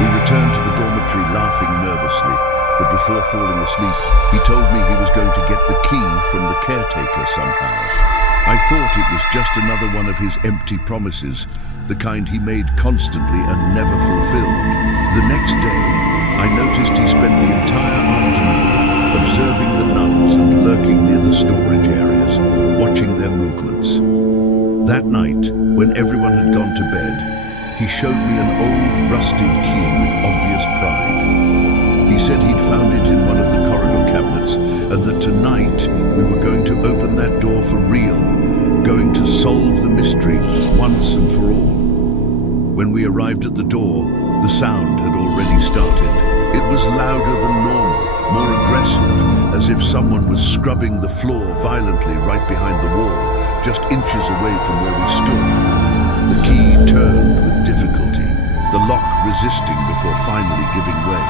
We returned to the dormitory laughing nervously, but before falling asleep, he told me he was going to get the key from the caretaker somehow. I thought it was just another one of his empty promises, the kind he made constantly and never fulfilled. The next day, I noticed he spent the entire afternoon observing the nuns and lurking near the storage areas, watching their movements. That night, when everyone had gone to bed, he showed me an old rusted key with obvious pride. He said he'd found it in one of the corridor cabinets and that tonight we were going to open that door for real, going to solve the mystery once and for all. When we arrived at the door, the sound had already started. It was louder than normal, more aggressive, as if someone was scrubbing the floor violently right behind the wall, just inches away from where we stood. The key turned with difficulty, the lock resisting before finally giving way.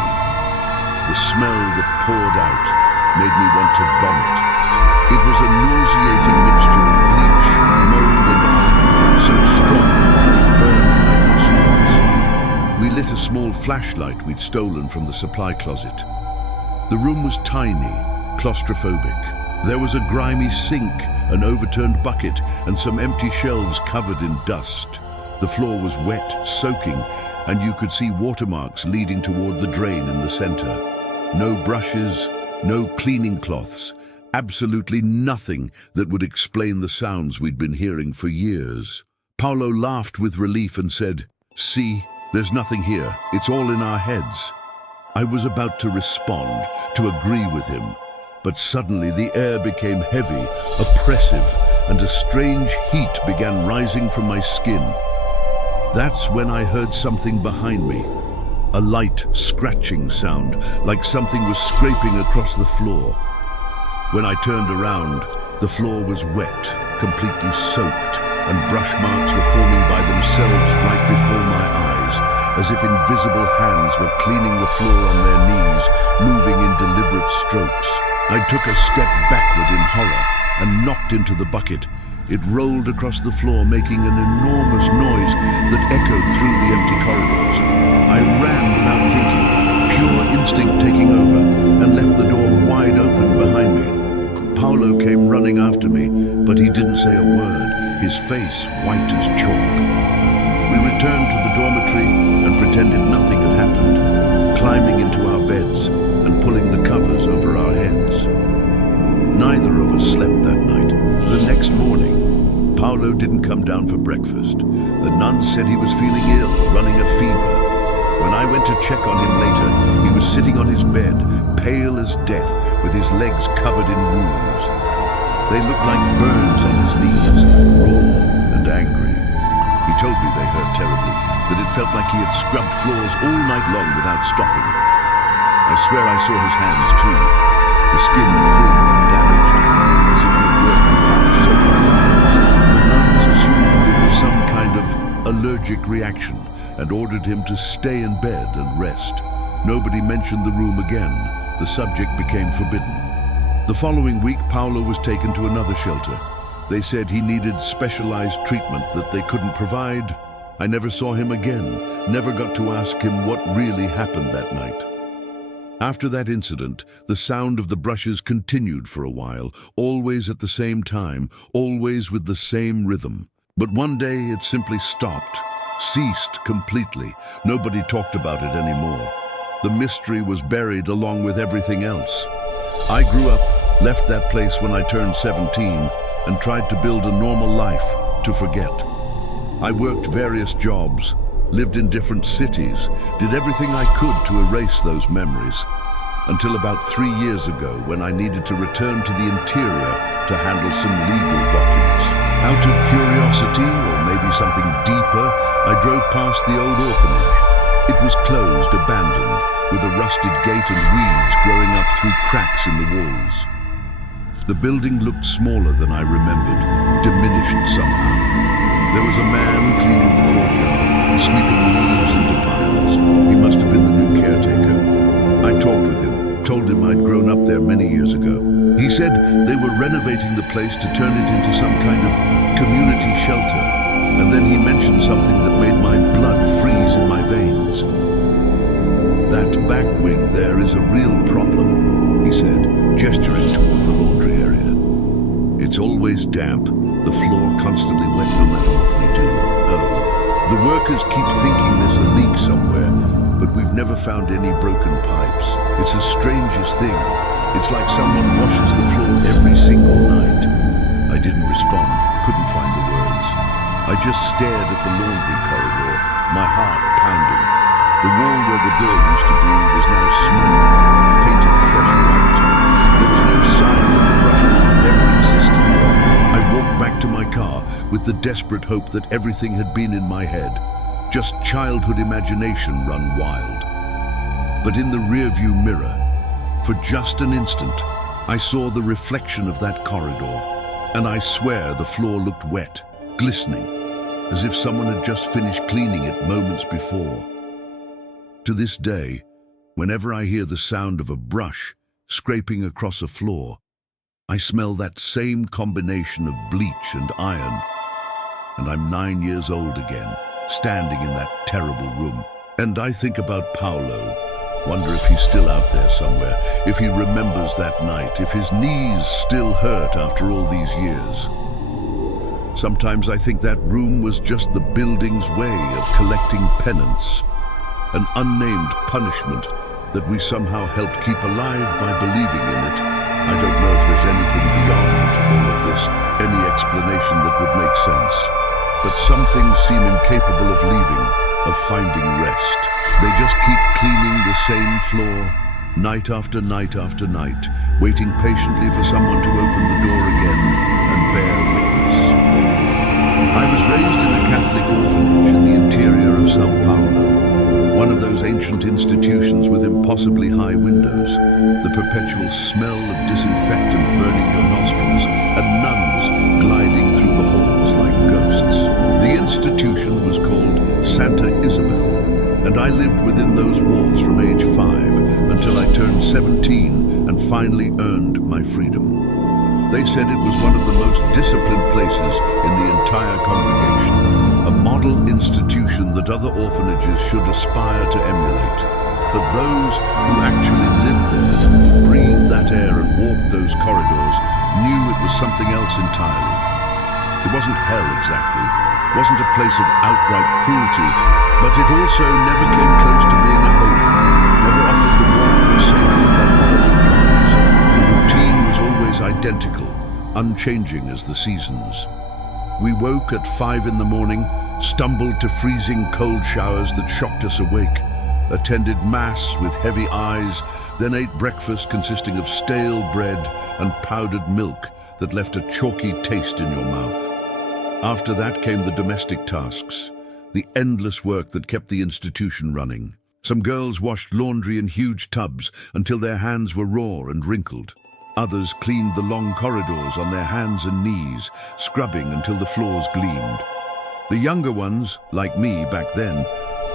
The smell that poured out made me want to vomit. It was a nauseating mixture of bleach, mold and iron, so strong it burned my nostrils. We lit a small flashlight we'd stolen from the supply closet. The room was tiny, claustrophobic. There was a grimy sink, an overturned bucket, and some empty shelves covered in dust. The floor was wet, soaking, and you could see watermarks leading toward the drain in the center. No brushes, no cleaning cloths, absolutely nothing that would explain the sounds we'd been hearing for years. Paolo laughed with relief and said, "See, there's nothing here. It's all in our heads." I was about to respond, to agree with him, but suddenly the air became heavy, oppressive, and a strange heat began rising from my skin. That's when I heard something behind me. A light scratching sound, like something was scraping across the floor. When I turned around, the floor was wet, completely soaked, and brush marks were forming by themselves right before my eyes, as if invisible hands were cleaning the floor on their knees, moving in deliberate strokes. I took a step backward in horror and knocked into the bucket. It rolled across the floor, making an enormous noise that echoed through the empty corridors. I ran without thinking, pure instinct taking over, and left the door wide open behind me. Paolo came running after me, but he didn't say a word, his face white as chalk. We returned to the dormitory and pretended nothing had happened, climbing into our beds and pulling the covers over our heads. Neither of us slept that night. The next morning, Paolo didn't come down for breakfast. The nuns said he was feeling ill, running a fever. When I went to check on him later, he was sitting on his bed, pale as death, with his legs covered in wounds. They looked like burns on his knees, raw and angry. He told me they hurt terribly, that it felt like he had scrubbed floors all night long without stopping. I swear I saw his hands too, the skin thin and damaged, as if he had worked with harsh soap flies. The nuns assumed it was some kind of allergic reaction and ordered him to stay in bed and rest. Nobody mentioned the room again. The subject became forbidden. The following week, Paolo was taken to another shelter. They said he needed specialized treatment that they couldn't provide. I never saw him again, never got to ask him what really happened that night. After that incident, the sound of the brushes continued for a while, always at the same time, always with the same rhythm. But one day it simply stopped, ceased completely. Nobody talked about it anymore. The mystery was buried along with everything else. I grew up, left that place when I turned 17, and tried to build a normal life, to forget. I worked various jobs, lived in different cities, did everything I could to erase those memories, until about 3 years ago when I needed to return to the interior to handle some legal documents. Out of curiosity, or maybe something deeper, I drove past the old orphanage. It was closed, abandoned, with a rusted gate and weeds growing up through cracks in the walls. The building looked smaller than I remembered, diminished somehow. There was a man cleaning the courtyard, sweeping leaves into piles. He must have been the new caretaker. I talked with him, told him I'd grown up there many years ago. He said they were renovating the place to turn it into some kind of community shelter. And then he mentioned something that made my blood freeze in my veins. That back wing there is a real problem, he said, gesturing toward the laundry area. It's always damp, the floor constantly wet no matter what we do. Oh, the workers keep thinking there's a leak somewhere, but we've never found any broken pipes. It's the strangest thing. It's like someone washes the floor every single night. I didn't respond, couldn't find the words. I just stared at the laundry corridor, my heart pounding. The wall where the door used to be was now smooth, painted fresh white. There was no sign that the brush had ever existed there. I walked back to my car with the desperate hope that everything had been in my head, just childhood imagination run wild. But in the rearview mirror, for just an instant, I saw the reflection of that corridor, and I swear the floor looked wet, glistening, as if someone had just finished cleaning it moments before. To this day, whenever I hear the sound of a brush scraping across a floor, I smell that same combination of bleach and iron, and I'm 9 years old again, standing in that terrible room. And I think about Paolo, wonder if he's still out there somewhere, if he remembers that night, if his knees still hurt after all these years. Sometimes I think that room was just the building's way of collecting penance, an unnamed punishment that we somehow helped keep alive by believing in it. I don't know if there's anything beyond all of this, any explanation that would make sense. But some things seem incapable of leaving, of finding rest. They just keep cleaning the same floor, night after night after night, waiting patiently for someone to open the door again and bear witness. I was raised in a Catholic orphanage in the interior of Sao Paulo, one of those ancient institutions with impossibly high windows, the perpetual smell of disinfectant burning your nostrils, and nuns gliding through the halls like ghosts. The institution was called Santa Isabel, and I lived within those walls from age 5 until I turned 17 and finally earned my freedom. They said it was one of the most disciplined places in the entire congregation, a model institution that other orphanages should aspire to emulate. But those who actually lived there, who breathed that air and walked those corridors, knew it was something else entirely. It wasn't hell exactly, wasn't a place of outright cruelty, but it also never came close to being a home, never offered the warmth or safety that word implies. The routine was always identical, unchanging as the seasons. We woke at 5 in the morning, stumbled to freezing cold showers that shocked us awake, attended mass with heavy eyes, then ate breakfast consisting of stale bread and powdered milk that left a chalky taste in your mouth. After that came the domestic tasks, the endless work that kept the institution running. Some girls washed laundry in huge tubs until their hands were raw and wrinkled. Others cleaned the long corridors on their hands and knees, scrubbing until the floors gleamed. The younger ones, like me back then,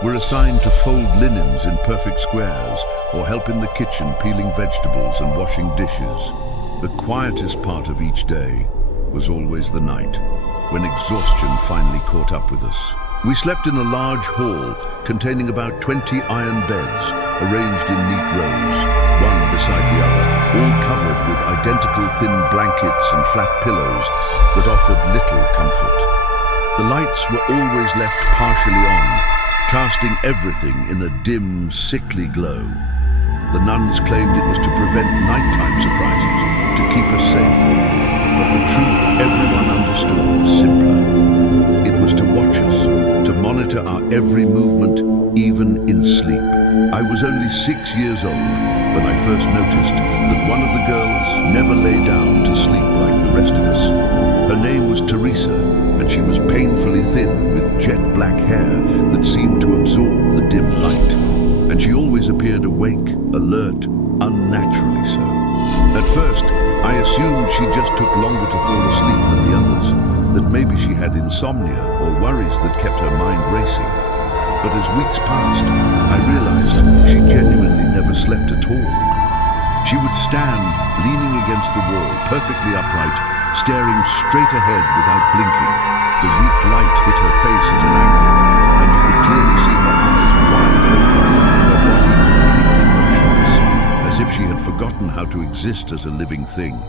were assigned to fold linens in perfect squares or help in the kitchen peeling vegetables and washing dishes. The quietest part of each day was always the night, when exhaustion finally caught up with us. We slept in a large hall containing about 20 iron beds, arranged in neat rows, one beside the other, all covered with identical thin blankets and flat pillows that offered little comfort. The lights were always left partially on, casting everything in a dim, sickly glow. The nuns claimed it was to prevent nighttime surprises, to keep us safe, but the truth everyone understood was simpler. It was to watch us, to monitor our every movement, even in sleep. I was only 6 years old when I first noticed that one of the girls never lay down to sleep like the rest of us. Her name was Teresa, and she was painfully thin with jet black hair that seemed to absorb the dim light. And she always appeared awake, alert, unnaturally so. At first, I assumed she just took longer to fall asleep than the others, that maybe she had insomnia or worries that kept her mind racing. But as weeks passed, I realized she genuinely never slept at all. She would stand, leaning against the wall, perfectly upright, staring straight ahead without blinking. The weak light hit her face at an angle, and you could clearly see her eyes wide open, her body completely motionless, as if she had forgotten how to exist as a living thing.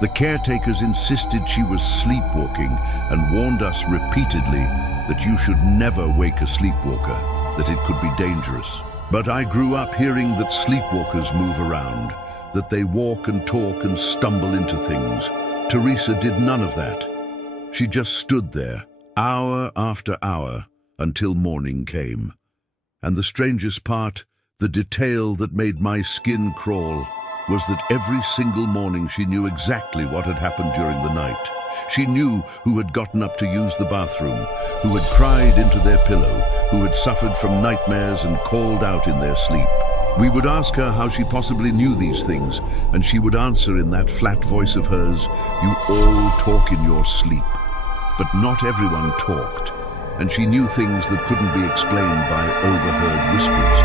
The caretakers insisted she was sleepwalking and warned us repeatedly that you should never wake a sleepwalker, that it could be dangerous. But I grew up hearing that sleepwalkers move around, that they walk and talk and stumble into things. Teresa did none of that. She just stood there, hour after hour, until morning came. And the strangest part, the detail that made my skin crawl, was that every single morning she knew exactly what had happened during the night. She knew who had gotten up to use the bathroom, who had cried into their pillow, who had suffered from nightmares and called out in their sleep. We would ask her how she possibly knew these things, and she would answer in that flat voice of hers, "You all talk in your sleep." But not everyone talked, and she knew things that couldn't be explained by overheard whispers.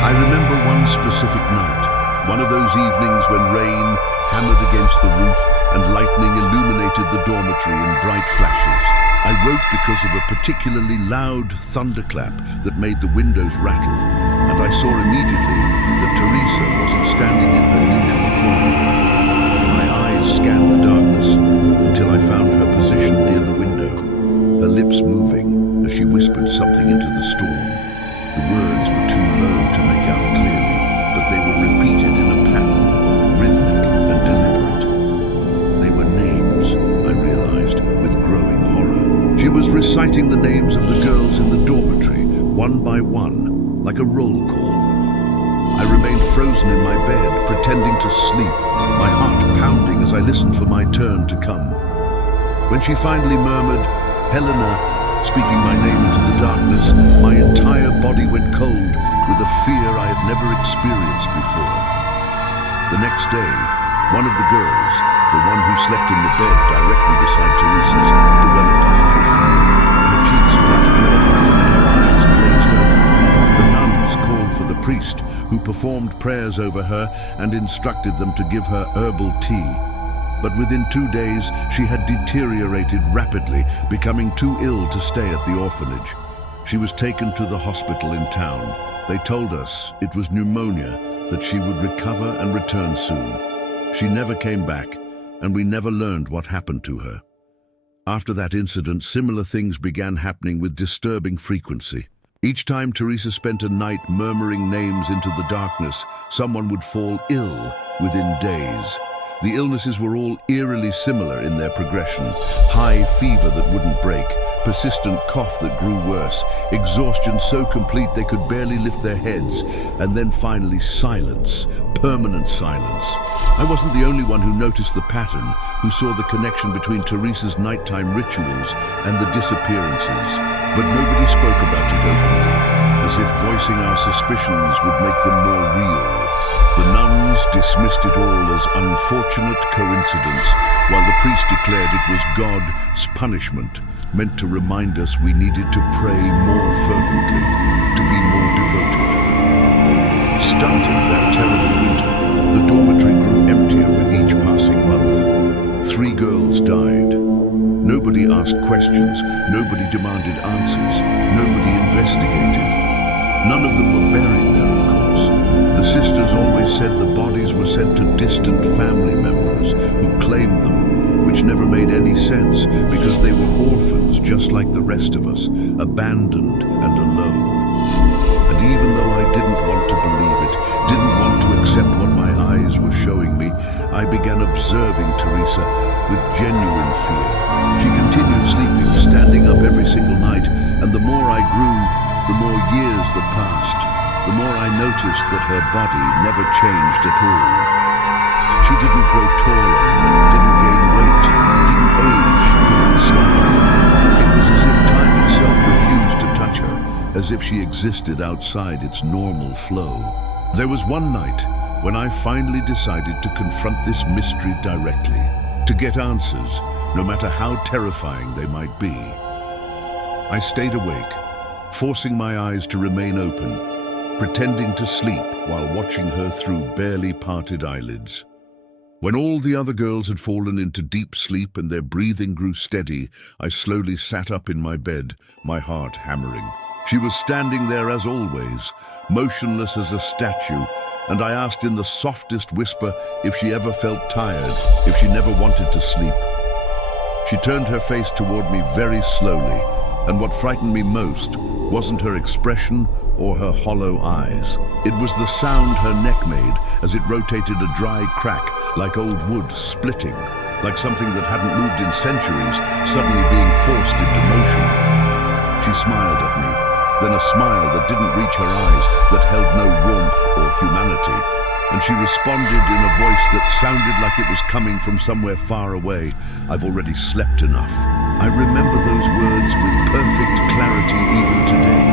I remember one specific night, one of those evenings when rain hammered against the roof and lightning illuminated the dormitory in bright flashes. I woke because of a particularly loud thunderclap that made the windows rattle, and I saw immediately that Teresa wasn't standing in her usual corner. My eyes scanned the darkness until I found her position near the window, her lips moving as she whispered something into the storm. The words were too low to make out clearly, but they were repeated in a pattern, rhythmic and deliberate. They were names, I realized, with growing horror. She was reciting the names of the girls in the dormitory, one by one, like a roll call. I remained frozen in my bed, pretending to sleep, my heart pounding as I listened for my turn to come. When she finally murmured, "Helena, speaking my name into the darkness, my entire body went cold with a fear I had never experienced before. The next day, one of the girls, the one who slept in the bed directly beside Teresa's, developed a high fever. Her cheeks flushed red and her eyes glazed over. The nuns called for the priest, who performed prayers over her and instructed them to give her herbal tea. But within 2 days, she had deteriorated rapidly, becoming too ill to stay at the orphanage. She was taken to the hospital in town. They told us it was pneumonia, that she would recover and return soon. She never came back, and we never learned what happened to her. After that incident, similar things began happening with disturbing frequency. Each time Teresa spent a night murmuring names into the darkness, someone would fall ill within days. The illnesses were all eerily similar in their progression. High fever that wouldn't break, persistent cough that grew worse, exhaustion so complete they could barely lift their heads, and then finally silence, permanent silence. I wasn't the only one who noticed the pattern, who saw the connection between Teresa's nighttime rituals and the disappearances. But nobody spoke about it openly, as if voicing our suspicions would make them more real. The nuns dismissed it all as unfortunate coincidence, while the priest declared it was God's punishment, meant to remind us we needed to pray more fervently, to be more devoted. Starting that terrible winter, the dormitory grew emptier with each passing month. 3 girls died. Nobody asked questions, nobody demanded answers, nobody investigated. None of them were buried there, of course. The sisters always said the bodies were sent to distant family members who claimed them, which never made any sense because they were orphans just like the rest of us, abandoned and alone. And even though I didn't want to believe it, didn't want to accept what my eyes were showing me, I began observing Teresa with genuine fear. She continued sleeping, standing up every single night, and the more I grew, the more years that passed, the more I noticed that her body never changed at all. She didn't grow taller, didn't gain weight, didn't age even slightly. It was as if time itself refused to touch her, as if she existed outside its normal flow. There was one night when I finally decided to confront this mystery directly, to get answers, no matter how terrifying they might be. I stayed awake, forcing my eyes to remain open, pretending to sleep while watching her through barely parted eyelids. When all the other girls had fallen into deep sleep and their breathing grew steady, I slowly sat up in my bed, my heart hammering. She was standing there as always, motionless as a statue, and I asked in the softest whisper if she ever felt tired, if she never wanted to sleep. She turned her face toward me very slowly, and what frightened me most wasn't her expression or her hollow eyes. It was the sound her neck made as it rotated a dry crack like old wood splitting, like something that hadn't moved in centuries suddenly being forced into motion. She smiled at me, then a smile that didn't reach her eyes, that held no warmth or humanity, and she responded in a voice that sounded like it was coming from somewhere far away. I've already slept enough. I remember those words with perfect clarity even today,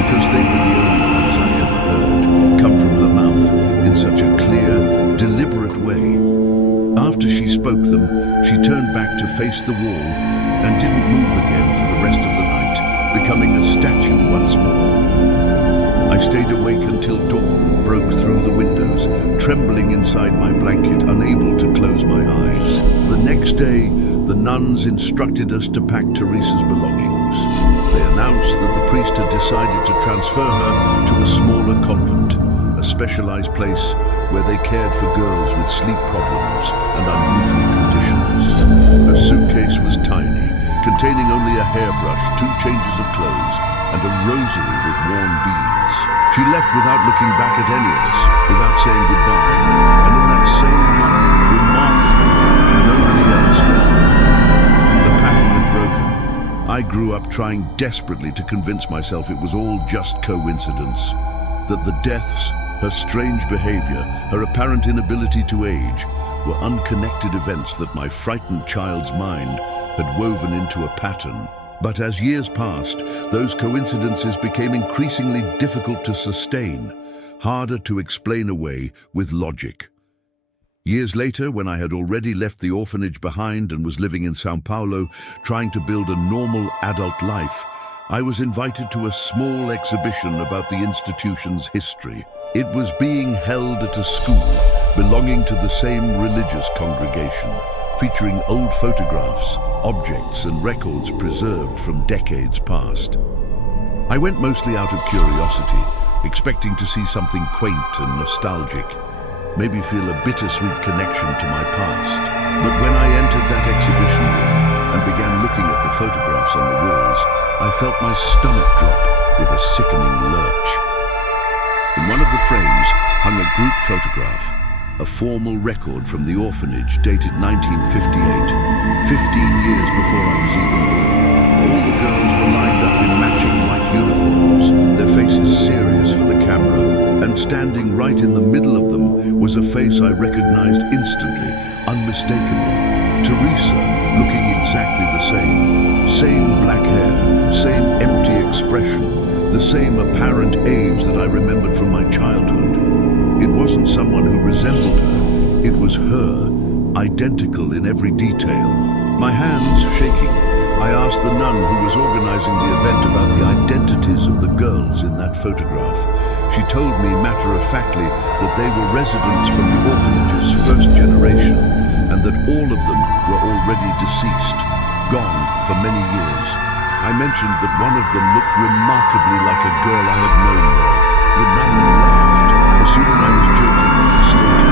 because they were the only ones I ever heard come from her mouth in such a clear, deliberate way. After she spoke them, she turned back to face the wall and didn't move again for the rest of the night, becoming a statue once more. I stayed awake until dawn broke through the windows, trembling inside my blanket, unable to close my eyes. The next day, the nuns instructed us to pack Teresa's belongings. They announced that the priest had decided to transfer her to a smaller convent, a specialized place where they cared for girls with sleep problems and unusual conditions. Her suitcase was tiny, containing only a hairbrush, 2 changes of clothes, and a rosary with worn beads. She left without looking back at any of us, without saying goodbye, and in that same month, remarkably, nobody else found her. The pattern had broken. I grew up trying desperately to convince myself it was all just coincidence, that the deaths, her strange behavior, her apparent inability to age, were unconnected events that my frightened child's mind had woven into a pattern. But as years passed, those coincidences became increasingly difficult to sustain, harder to explain away with logic. Years later, when I had already left the orphanage behind and was living in São Paulo, trying to build a normal adult life, I was invited to a small exhibition about the institution's history. It was being held at a school belonging to the same religious congregation, featuring old photographs, objects and records preserved from decades past. I went mostly out of curiosity, expecting to see something quaint and nostalgic, maybe feel a bittersweet connection to my past. But when I entered that exhibition room and began looking at the photographs on the walls, I felt my stomach drop with a sickening lurch. In one of the frames hung a group photograph, a formal record from the orphanage dated 1958, 15 years before I was even born. All the girls were lined up in matching white uniforms, their faces serious for the camera, and standing right in the middle of them was a face I recognized instantly, unmistakably. Teresa, looking exactly the same. Same black hair, same empty expression, the same apparent age that I remembered from my childhood. It wasn't someone who resembled her, it was her, identical in every detail. My hands shaking, I asked the nun who was organizing the event about the identities of the girls in that photograph. She told me matter-of-factly that they were residents from the orphanage's first generation and that all of them were already deceased, gone for many years. I mentioned that one of them looked remarkably like a girl I had known there. The nun laughed, assuming I was joking or mistaken,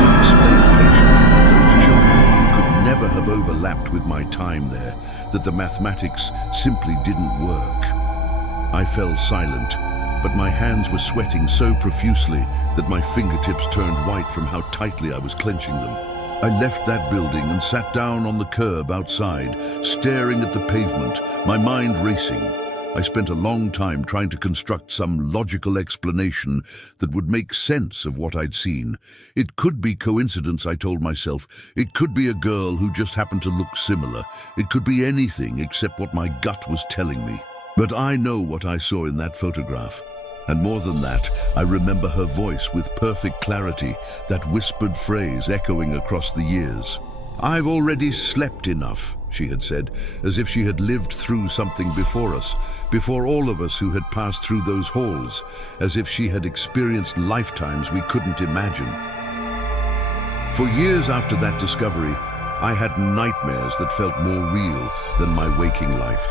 and explained patiently that those children could never have overlapped with my time there, that the mathematics simply didn't work. I fell silent, but my hands were sweating so profusely that my fingertips turned white from how tightly I was clenching them. I left that building and sat down on the curb outside, staring at the pavement, my mind racing. I spent a long time trying to construct some logical explanation that would make sense of what I'd seen. It could be coincidence, I told myself. It could be a girl who just happened to look similar. It could be anything except what my gut was telling me. But I know what I saw in that photograph. And more than that, I remember her voice with perfect clarity, that whispered phrase echoing across the years. "I've already slept enough," she had said, as if she had lived through something before us, before all of us who had passed through those halls, as if she had experienced lifetimes we couldn't imagine. For years after that discovery, I had nightmares that felt more real than my waking life.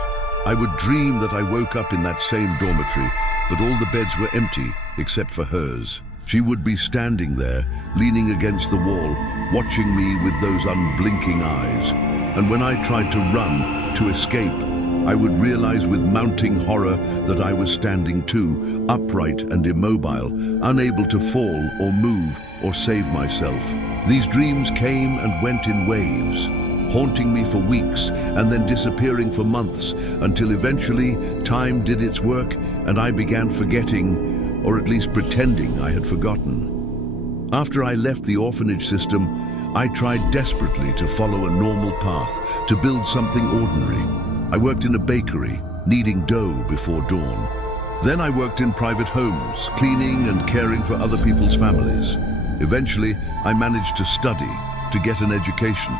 I would dream that I woke up in that same dormitory, but all the beds were empty except for hers. She would be standing there, leaning against the wall, watching me with those unblinking eyes. And when I tried to run, to escape, I would realize with mounting horror that I was standing too, upright and immobile, unable to fall or move or save myself. These dreams came and went in waves, haunting me for weeks and then disappearing for months, until eventually time did its work and I began forgetting, or at least pretending I had forgotten. After I left the orphanage system, I tried desperately to follow a normal path, to build something ordinary. I worked in a bakery, kneading dough before dawn. Then I worked in private homes, cleaning and caring for other people's families. Eventually, I managed to study, to get an education.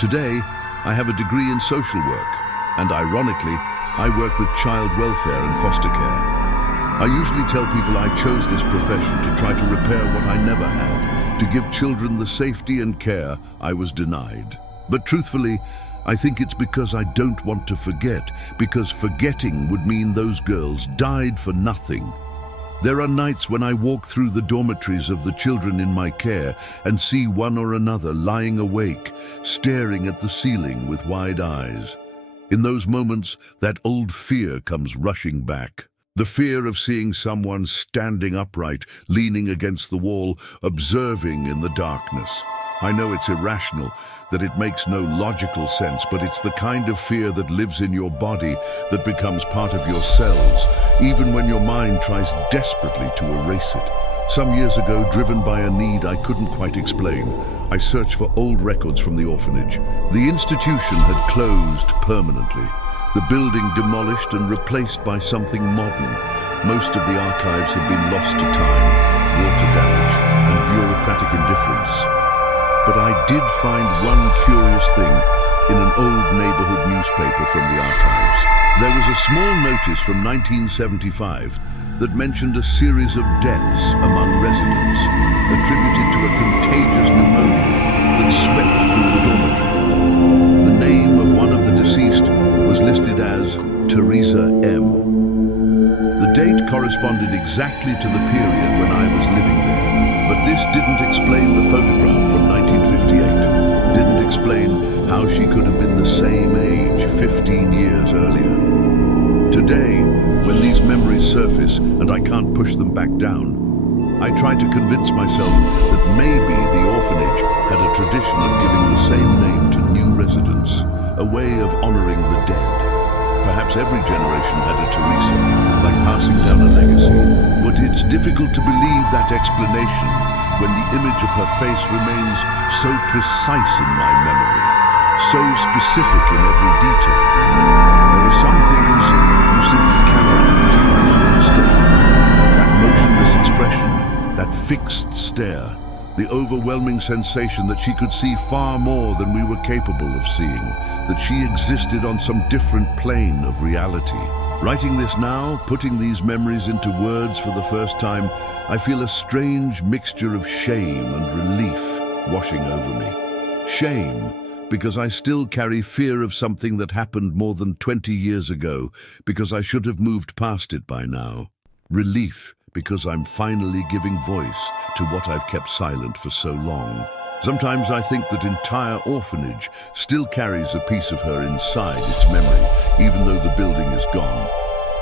Today, I have a degree in social work, and ironically, I work with child welfare and foster care. I usually tell people I chose this profession to try to repair what I never had, to give children the safety and care I was denied. But truthfully, I think it's because I don't want to forget, because forgetting would mean those girls died for nothing. There are nights when I walk through the dormitories of the children in my care and see one or another lying awake, staring at the ceiling with wide eyes. In those moments, that old fear comes rushing back. The fear of seeing someone standing upright, leaning against the wall, observing in the darkness. I know it's irrational, that it makes no logical sense, but it's the kind of fear that lives in your body, that becomes part of your cells, even when your mind tries desperately to erase it. Some years ago, driven by a need I couldn't quite explain, I searched for old records from the orphanage. The institution had closed permanently, The building demolished and replaced by something modern. Most of the archives had been lost to time, water damage, and bureaucratic indifference. But I did find one curious thing in an old neighborhood newspaper from the archives. There was a small notice from 1975 that mentioned a series of deaths among residents, attributed to a contagious pneumonia that swept through the dormitory. The name of one of the deceased was listed as Teresa M. The date corresponded exactly to the period when I was living there, but this didn't explain the photograph from 1958. Didn't explain how she could have been the same age 15 years earlier. Today, when these memories surface and I can't push them back down, I try to convince myself that maybe the orphanage had a tradition of giving the same name to new residents, a way of honoring the dead. Perhaps every generation had a Teresa, like passing down a legacy. But it's difficult to believe that explanation when the image of her face remains so precise in my memory, so specific in every detail. There are some things you simply cannot confuse or mistake. That motionless expression, that fixed stare, the overwhelming sensation that she could see far more than we were capable of seeing, that she existed on some different plane of reality. Writing this now, putting these memories into words for the first time, I feel a strange mixture of shame and relief washing over me. Shame, because I still carry fear of something that happened more than 20 years ago, because I should have moved past it by now. Relief, because I'm finally giving voice to what I've kept silent for so long. Sometimes I think that entire Orphanage still carries a piece of her inside its memory, even though the building is gone.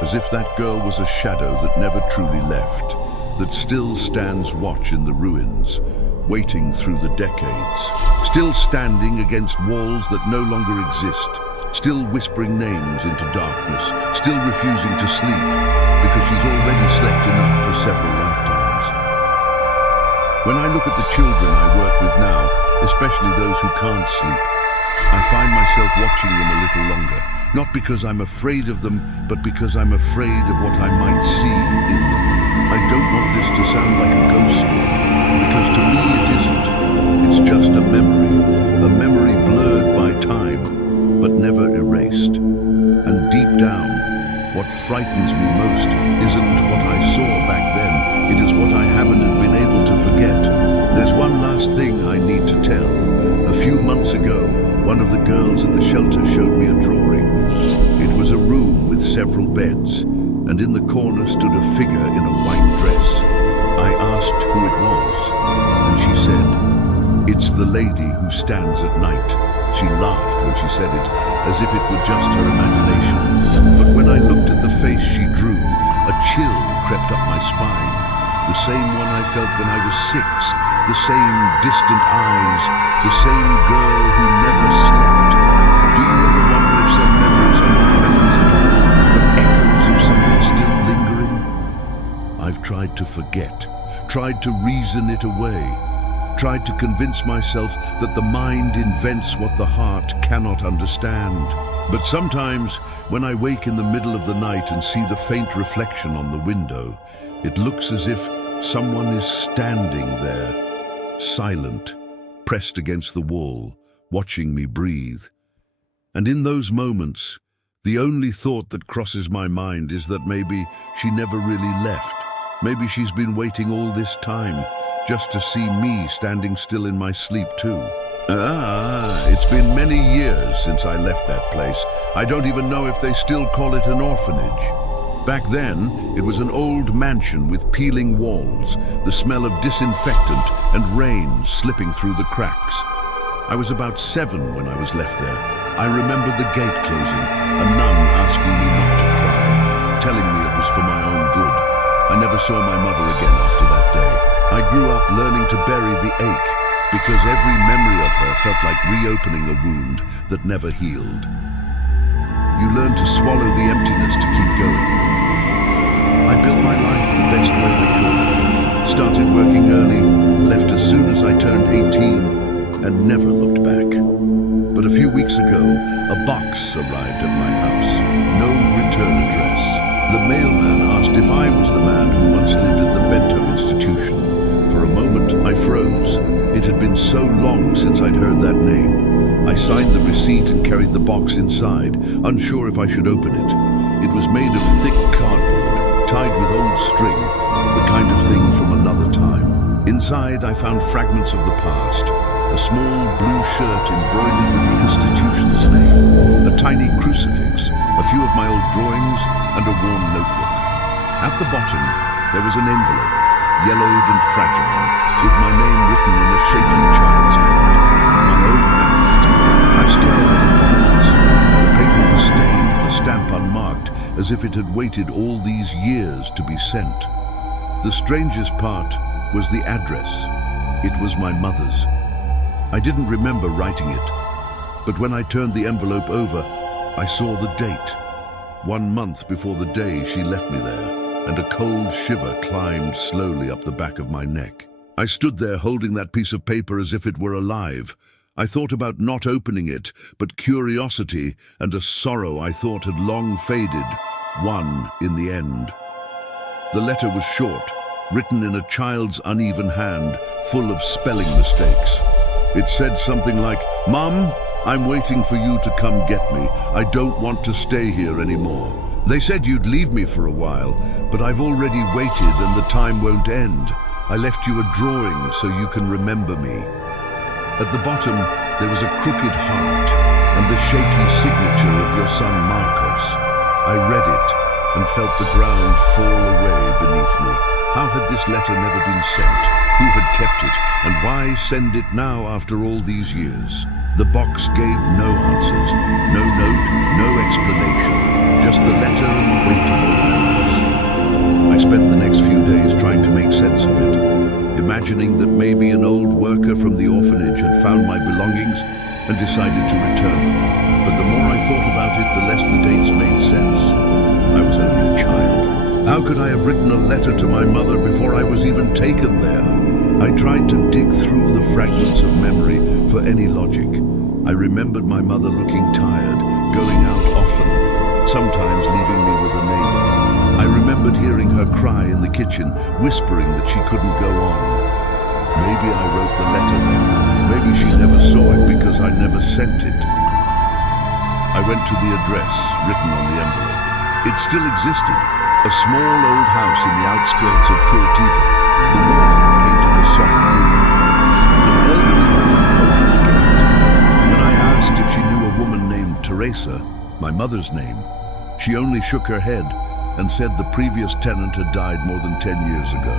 As if that girl was a shadow that never truly left, that still stands watch in the ruins, waiting through the decades, still standing against walls that no longer exist, still whispering names into darkness, still refusing to sleep, because she's already slept enough for several lifetimes. When I look at the children I work with now, especially those who can't sleep, I find myself watching them a little longer, not because I'm afraid of them, but because I'm afraid of what I might see in them. I don't want this to sound like a ghost story, because to me it isn't. It's just a memory blurred by time, but never erased. And deep down, what frightens me most isn't what I saw back then, it is what I haven't been able to forget. There's one last thing I need to tell. A few months ago, one of the girls at the shelter showed me a drawing. It was a room with several beds, and in the corner stood a figure in a white dress. I asked who it was, and she said, "It's the lady who stands at night." She laughed when she said it, as if it were just her imagination. But when I looked at the face she drew, a chill crept up my spine. The same one I felt when I was 6, the same distant eyes, the same girl who never slept. Do you ever wonder if some memories are not memories at all, but echoes of something still lingering? I've tried to forget, tried to reason it away, tried to convince myself that the mind invents what the heart cannot understand. But sometimes, when I wake in the middle of the night and see the faint reflection on the window, it looks as if someone is standing there, silent, pressed against the wall, watching me breathe. And in those moments, the only thought that crosses my mind is that maybe she never really left. Maybe she's been waiting all this time, just to see me standing still in my sleep too. It's been many years since I left that place. I don't even know if they still call it an orphanage. Back then, it was an old mansion with peeling walls, the smell of disinfectant and rain slipping through the cracks. I was about 7 when I was left there. I remember the gate closing, a nun asking me not to cry, telling me it was for my own good. I never saw my mother again after that day. I grew up learning to bury the ache, because every memory of her felt like reopening a wound that never healed. You learn to swallow the emptiness to keep going. I built my life the best way I could. Started working early, left as soon as I turned 18, and never looked back. But a few weeks ago, a box arrived at my house. The mailman asked if I was the man who once lived at the Bento institution. For a moment, I froze. It had been so long since I'd heard that name. I signed the receipt and carried the box inside, unsure if I should open it. It was made of thick cardboard, tied with old string, the kind of thing from another time. Inside, I found fragments of the past. A small blue shirt embroidered with the institution's name, a tiny crucifix, a few of my old drawings, and a worn notebook. At the bottom, there was an envelope, yellowed and fragile, with my name written in a shaky child's hand. My own handwriting. I stared at it for minutes. The paper was stained, the stamp unmarked, as if it had waited all these years to be sent. The strangest part was the address. It was my mother's. I didn't remember writing it, but when I turned the envelope over, I saw the date. 1 month before the day she left me there, and a cold shiver climbed slowly up the back of my neck. I stood there holding that piece of paper as if it were alive. I thought about not opening it, but curiosity and a sorrow I thought had long faded won in the end. The letter was short, written in a child's uneven hand, full of spelling mistakes. It said something like, "Mom, I'm waiting for you to come get me. I don't want to stay here anymore. They said you'd leave me for a while, but I've already waited and the time won't end. I left you a drawing so you can remember me." At the bottom, there was a crooked heart and the shaky signature of your son Marcos. I read it and felt the ground fall away beneath me. How had this letter never been sent? Who had kept it? And why send it now after all these years? The box gave no answers, no note, no explanation, just the letter and the weight of old memories. I spent the next few days trying to make sense of it, imagining that maybe an old worker from the orphanage had found my belongings and decided to return them. But the more I thought about it, the less the dates made sense. I was only a child. How could I have written a letter to my mother before I was even taken there? I tried to dig through the fragments of memory for any logic. I remembered my mother looking tired, going out often, sometimes leaving me with a neighbor. I remembered hearing her cry in the kitchen, whispering that she couldn't go on. Maybe I wrote the letter then. Maybe she never saw it because I never sent it. I went to the address written on the envelope. It still existed. A small old house in the outskirts of Curitiba. The wall painted a soft green. An elderly woman opened the gate. When I asked if she knew a woman named Teresa, my mother's name, she only shook her head and said the previous tenant had died more than 10 years ago.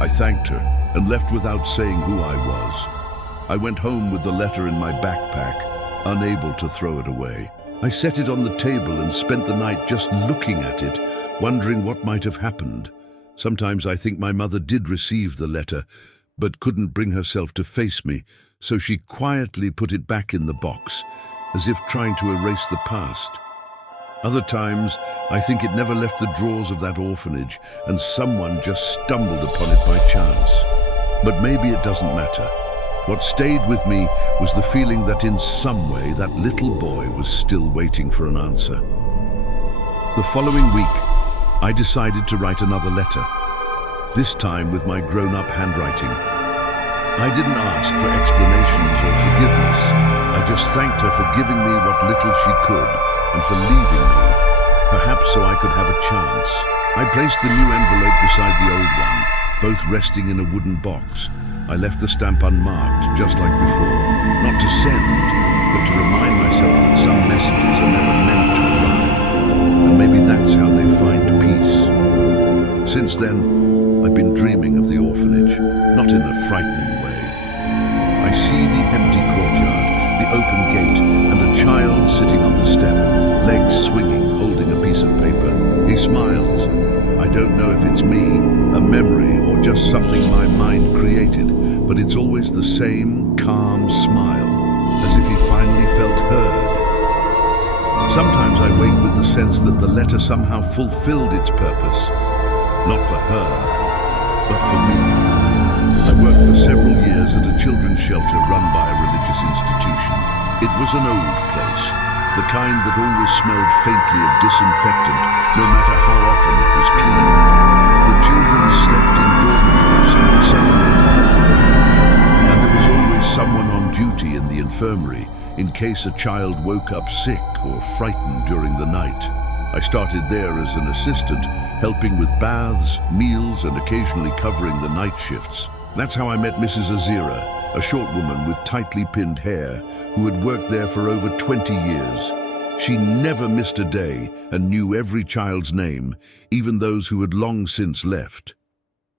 I thanked her and left without saying who I was. I went home with the letter in my backpack, unable to throw it away. I set it on the table and spent the night just looking at it, wondering what might have happened. Sometimes I think my mother did receive the letter, but couldn't bring herself to face me, so she quietly put it back in the box, as if trying to erase the past. Other times, I think it never left the drawers of that orphanage, and someone just stumbled upon it by chance. But maybe it doesn't matter. What stayed with me was the feeling that in some way that little boy was still waiting for an answer. The following week, I decided to write another letter, this time with my grown-up handwriting. I didn't ask for explanations or forgiveness. I just thanked her for giving me what little she could and for leaving me, perhaps so I could have a chance. I placed the new envelope beside the old one, both resting in a wooden box. I left the stamp unmarked, just like before, not to send, but to remind myself that some messages are never meant to arrive, and maybe that's how they find peace. Since then, I've been dreaming of the orphanage, not in a frightening way. I see the empty courtyard, the open gate, and a child sitting on the step, legs swinging, holding a piece of paper. He smiles. I don't know if it's me, a memory, or just something my mind created, but it's always the same calm smile, as if he finally felt heard. Sometimes I wake with the sense that the letter somehow fulfilled its purpose. Not for her, but for me. I worked for several years at a children's shelter run by a religious institution. It was an old place, the kind that always smelled faintly of disinfectant, no matter how often it was cleaned. The children slept in dormitories, separated by age, and there was always someone on duty in the infirmary in case a child woke up sick or frightened during the night. I started there as an assistant, helping with baths, meals, and occasionally covering the night shifts. That's how I met Mrs. Azira, a short woman with tightly pinned hair who had worked there for over 20 years. She never missed a day and knew every child's name, even those who had long since left.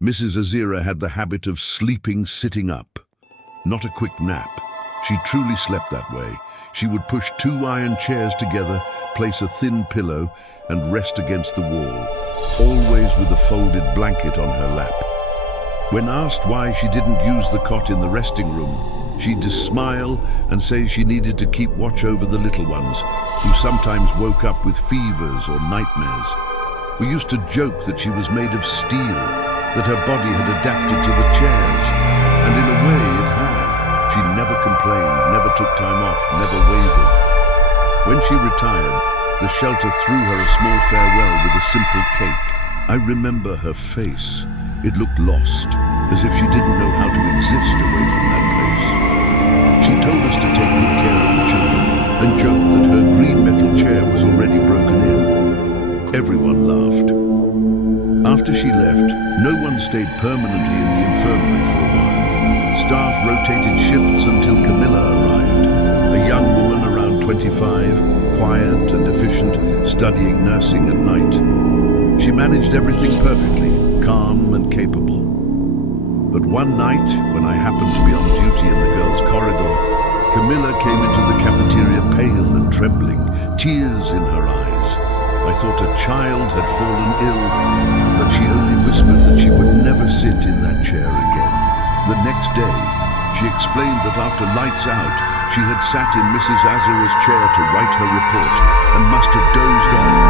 Mrs. Azira had the habit of sleeping sitting up, not a quick nap. She truly slept that way. She would push 2 iron chairs together, place a thin pillow, and rest against the wall, always with a folded blanket on her lap. When asked why she didn't use the cot in the resting room, she'd just smile and say she needed to keep watch over the little ones, who sometimes woke up with fevers or nightmares. We used to joke that she was made of steel, that her body had adapted to the chairs, and in a way it had. She never complained, never took time off, never wavered. When she retired, the shelter threw her a small farewell with a simple cake. I remember her face. It looked lost, as if she didn't know how to exist away from that place. She told us to take good care of the children and joked that her green metal chair was already broken in. Everyone laughed. After she left, no one stayed permanently in the infirmary for a while. Staff rotated shifts until Camilla arrived, a young woman around 25, quiet and efficient, studying nursing at night. She managed everything perfectly, calm and capable. But one night, when I happened to be on duty in the girls' corridor, Camilla came into the cafeteria pale and trembling, tears in her eyes. I thought a child had fallen ill, but she only whispered that she would never sit in that chair again. The next day, she explained that after lights out, she had sat in Mrs. Azira's chair to write her report and must have dozed off.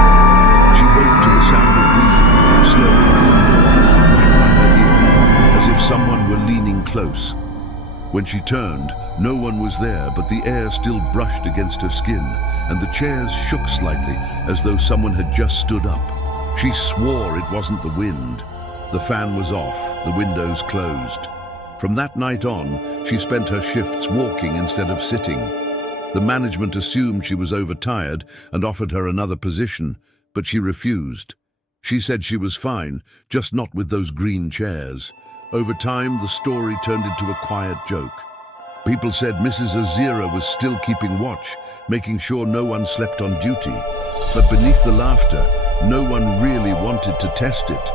She woke to the sound of breathing, slowly, right by her ear, as if someone were leaning close. When she turned, no one was there, but the air still brushed against her skin, and the chairs shook slightly, as though someone had just stood up. She swore it wasn't the wind. The fan was off, the windows closed. From that night on, she spent her shifts walking instead of sitting. The management assumed she was overtired and offered her another position, but she refused. She said she was fine, just not with those green chairs. Over time, the story turned into a quiet joke. People said Mrs. Azira was still keeping watch, making sure no one slept on duty. But beneath the laughter, no one really wanted to test it.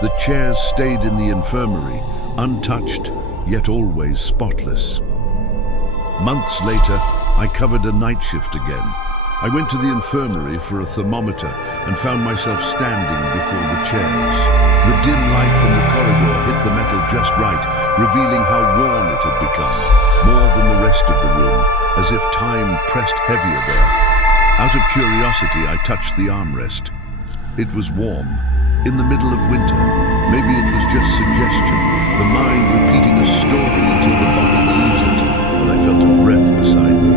The chairs stayed in the infirmary, untouched, yet always spotless. Months later, I covered a night shift again. I went to the infirmary for a thermometer and found myself standing before the chairs. The dim light from the corridor hit the metal just right, revealing how worn it had become, more than the rest of the room, as if time pressed heavier there. Out of curiosity, I touched the armrest. It was warm, in the middle of winter. Maybe it was just suggestion, the mind repeating a story until the body believes it, when I felt a breath beside me,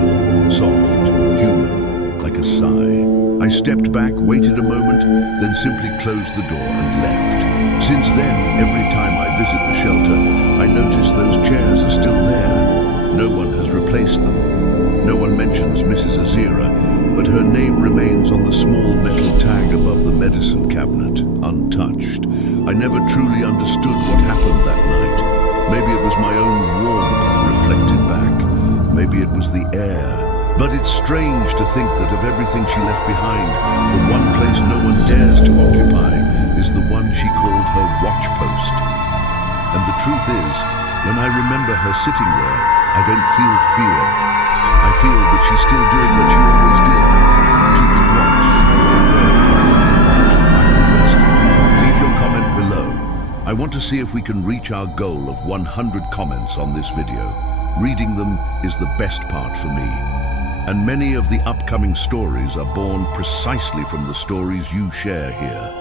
soft, human, like a sigh. I stepped back, waited a moment, then simply closed the door and left. Since then, every time I visit the shelter, I notice those chairs are still there. No one has replaced them. No one mentions Mrs. Azira, but her name remains on the small metal tag above the medicine cabinet, untouched. I never truly understood what happened that night. Maybe it was my own warmth reflected back. Maybe it was the air. But it's strange to think that of everything she left behind, the one place no one dares to occupy is the one she called her watch post. And the truth is, when I remember her sitting there, I don't feel fear. I feel that she's still doing what she always did, keeping watch in her own way, even after finally resting. Leave your comment below. I want to see if we can reach our goal of 100 comments on this video. Reading them is the best part for me. And many of the upcoming stories are born precisely from the stories you share here.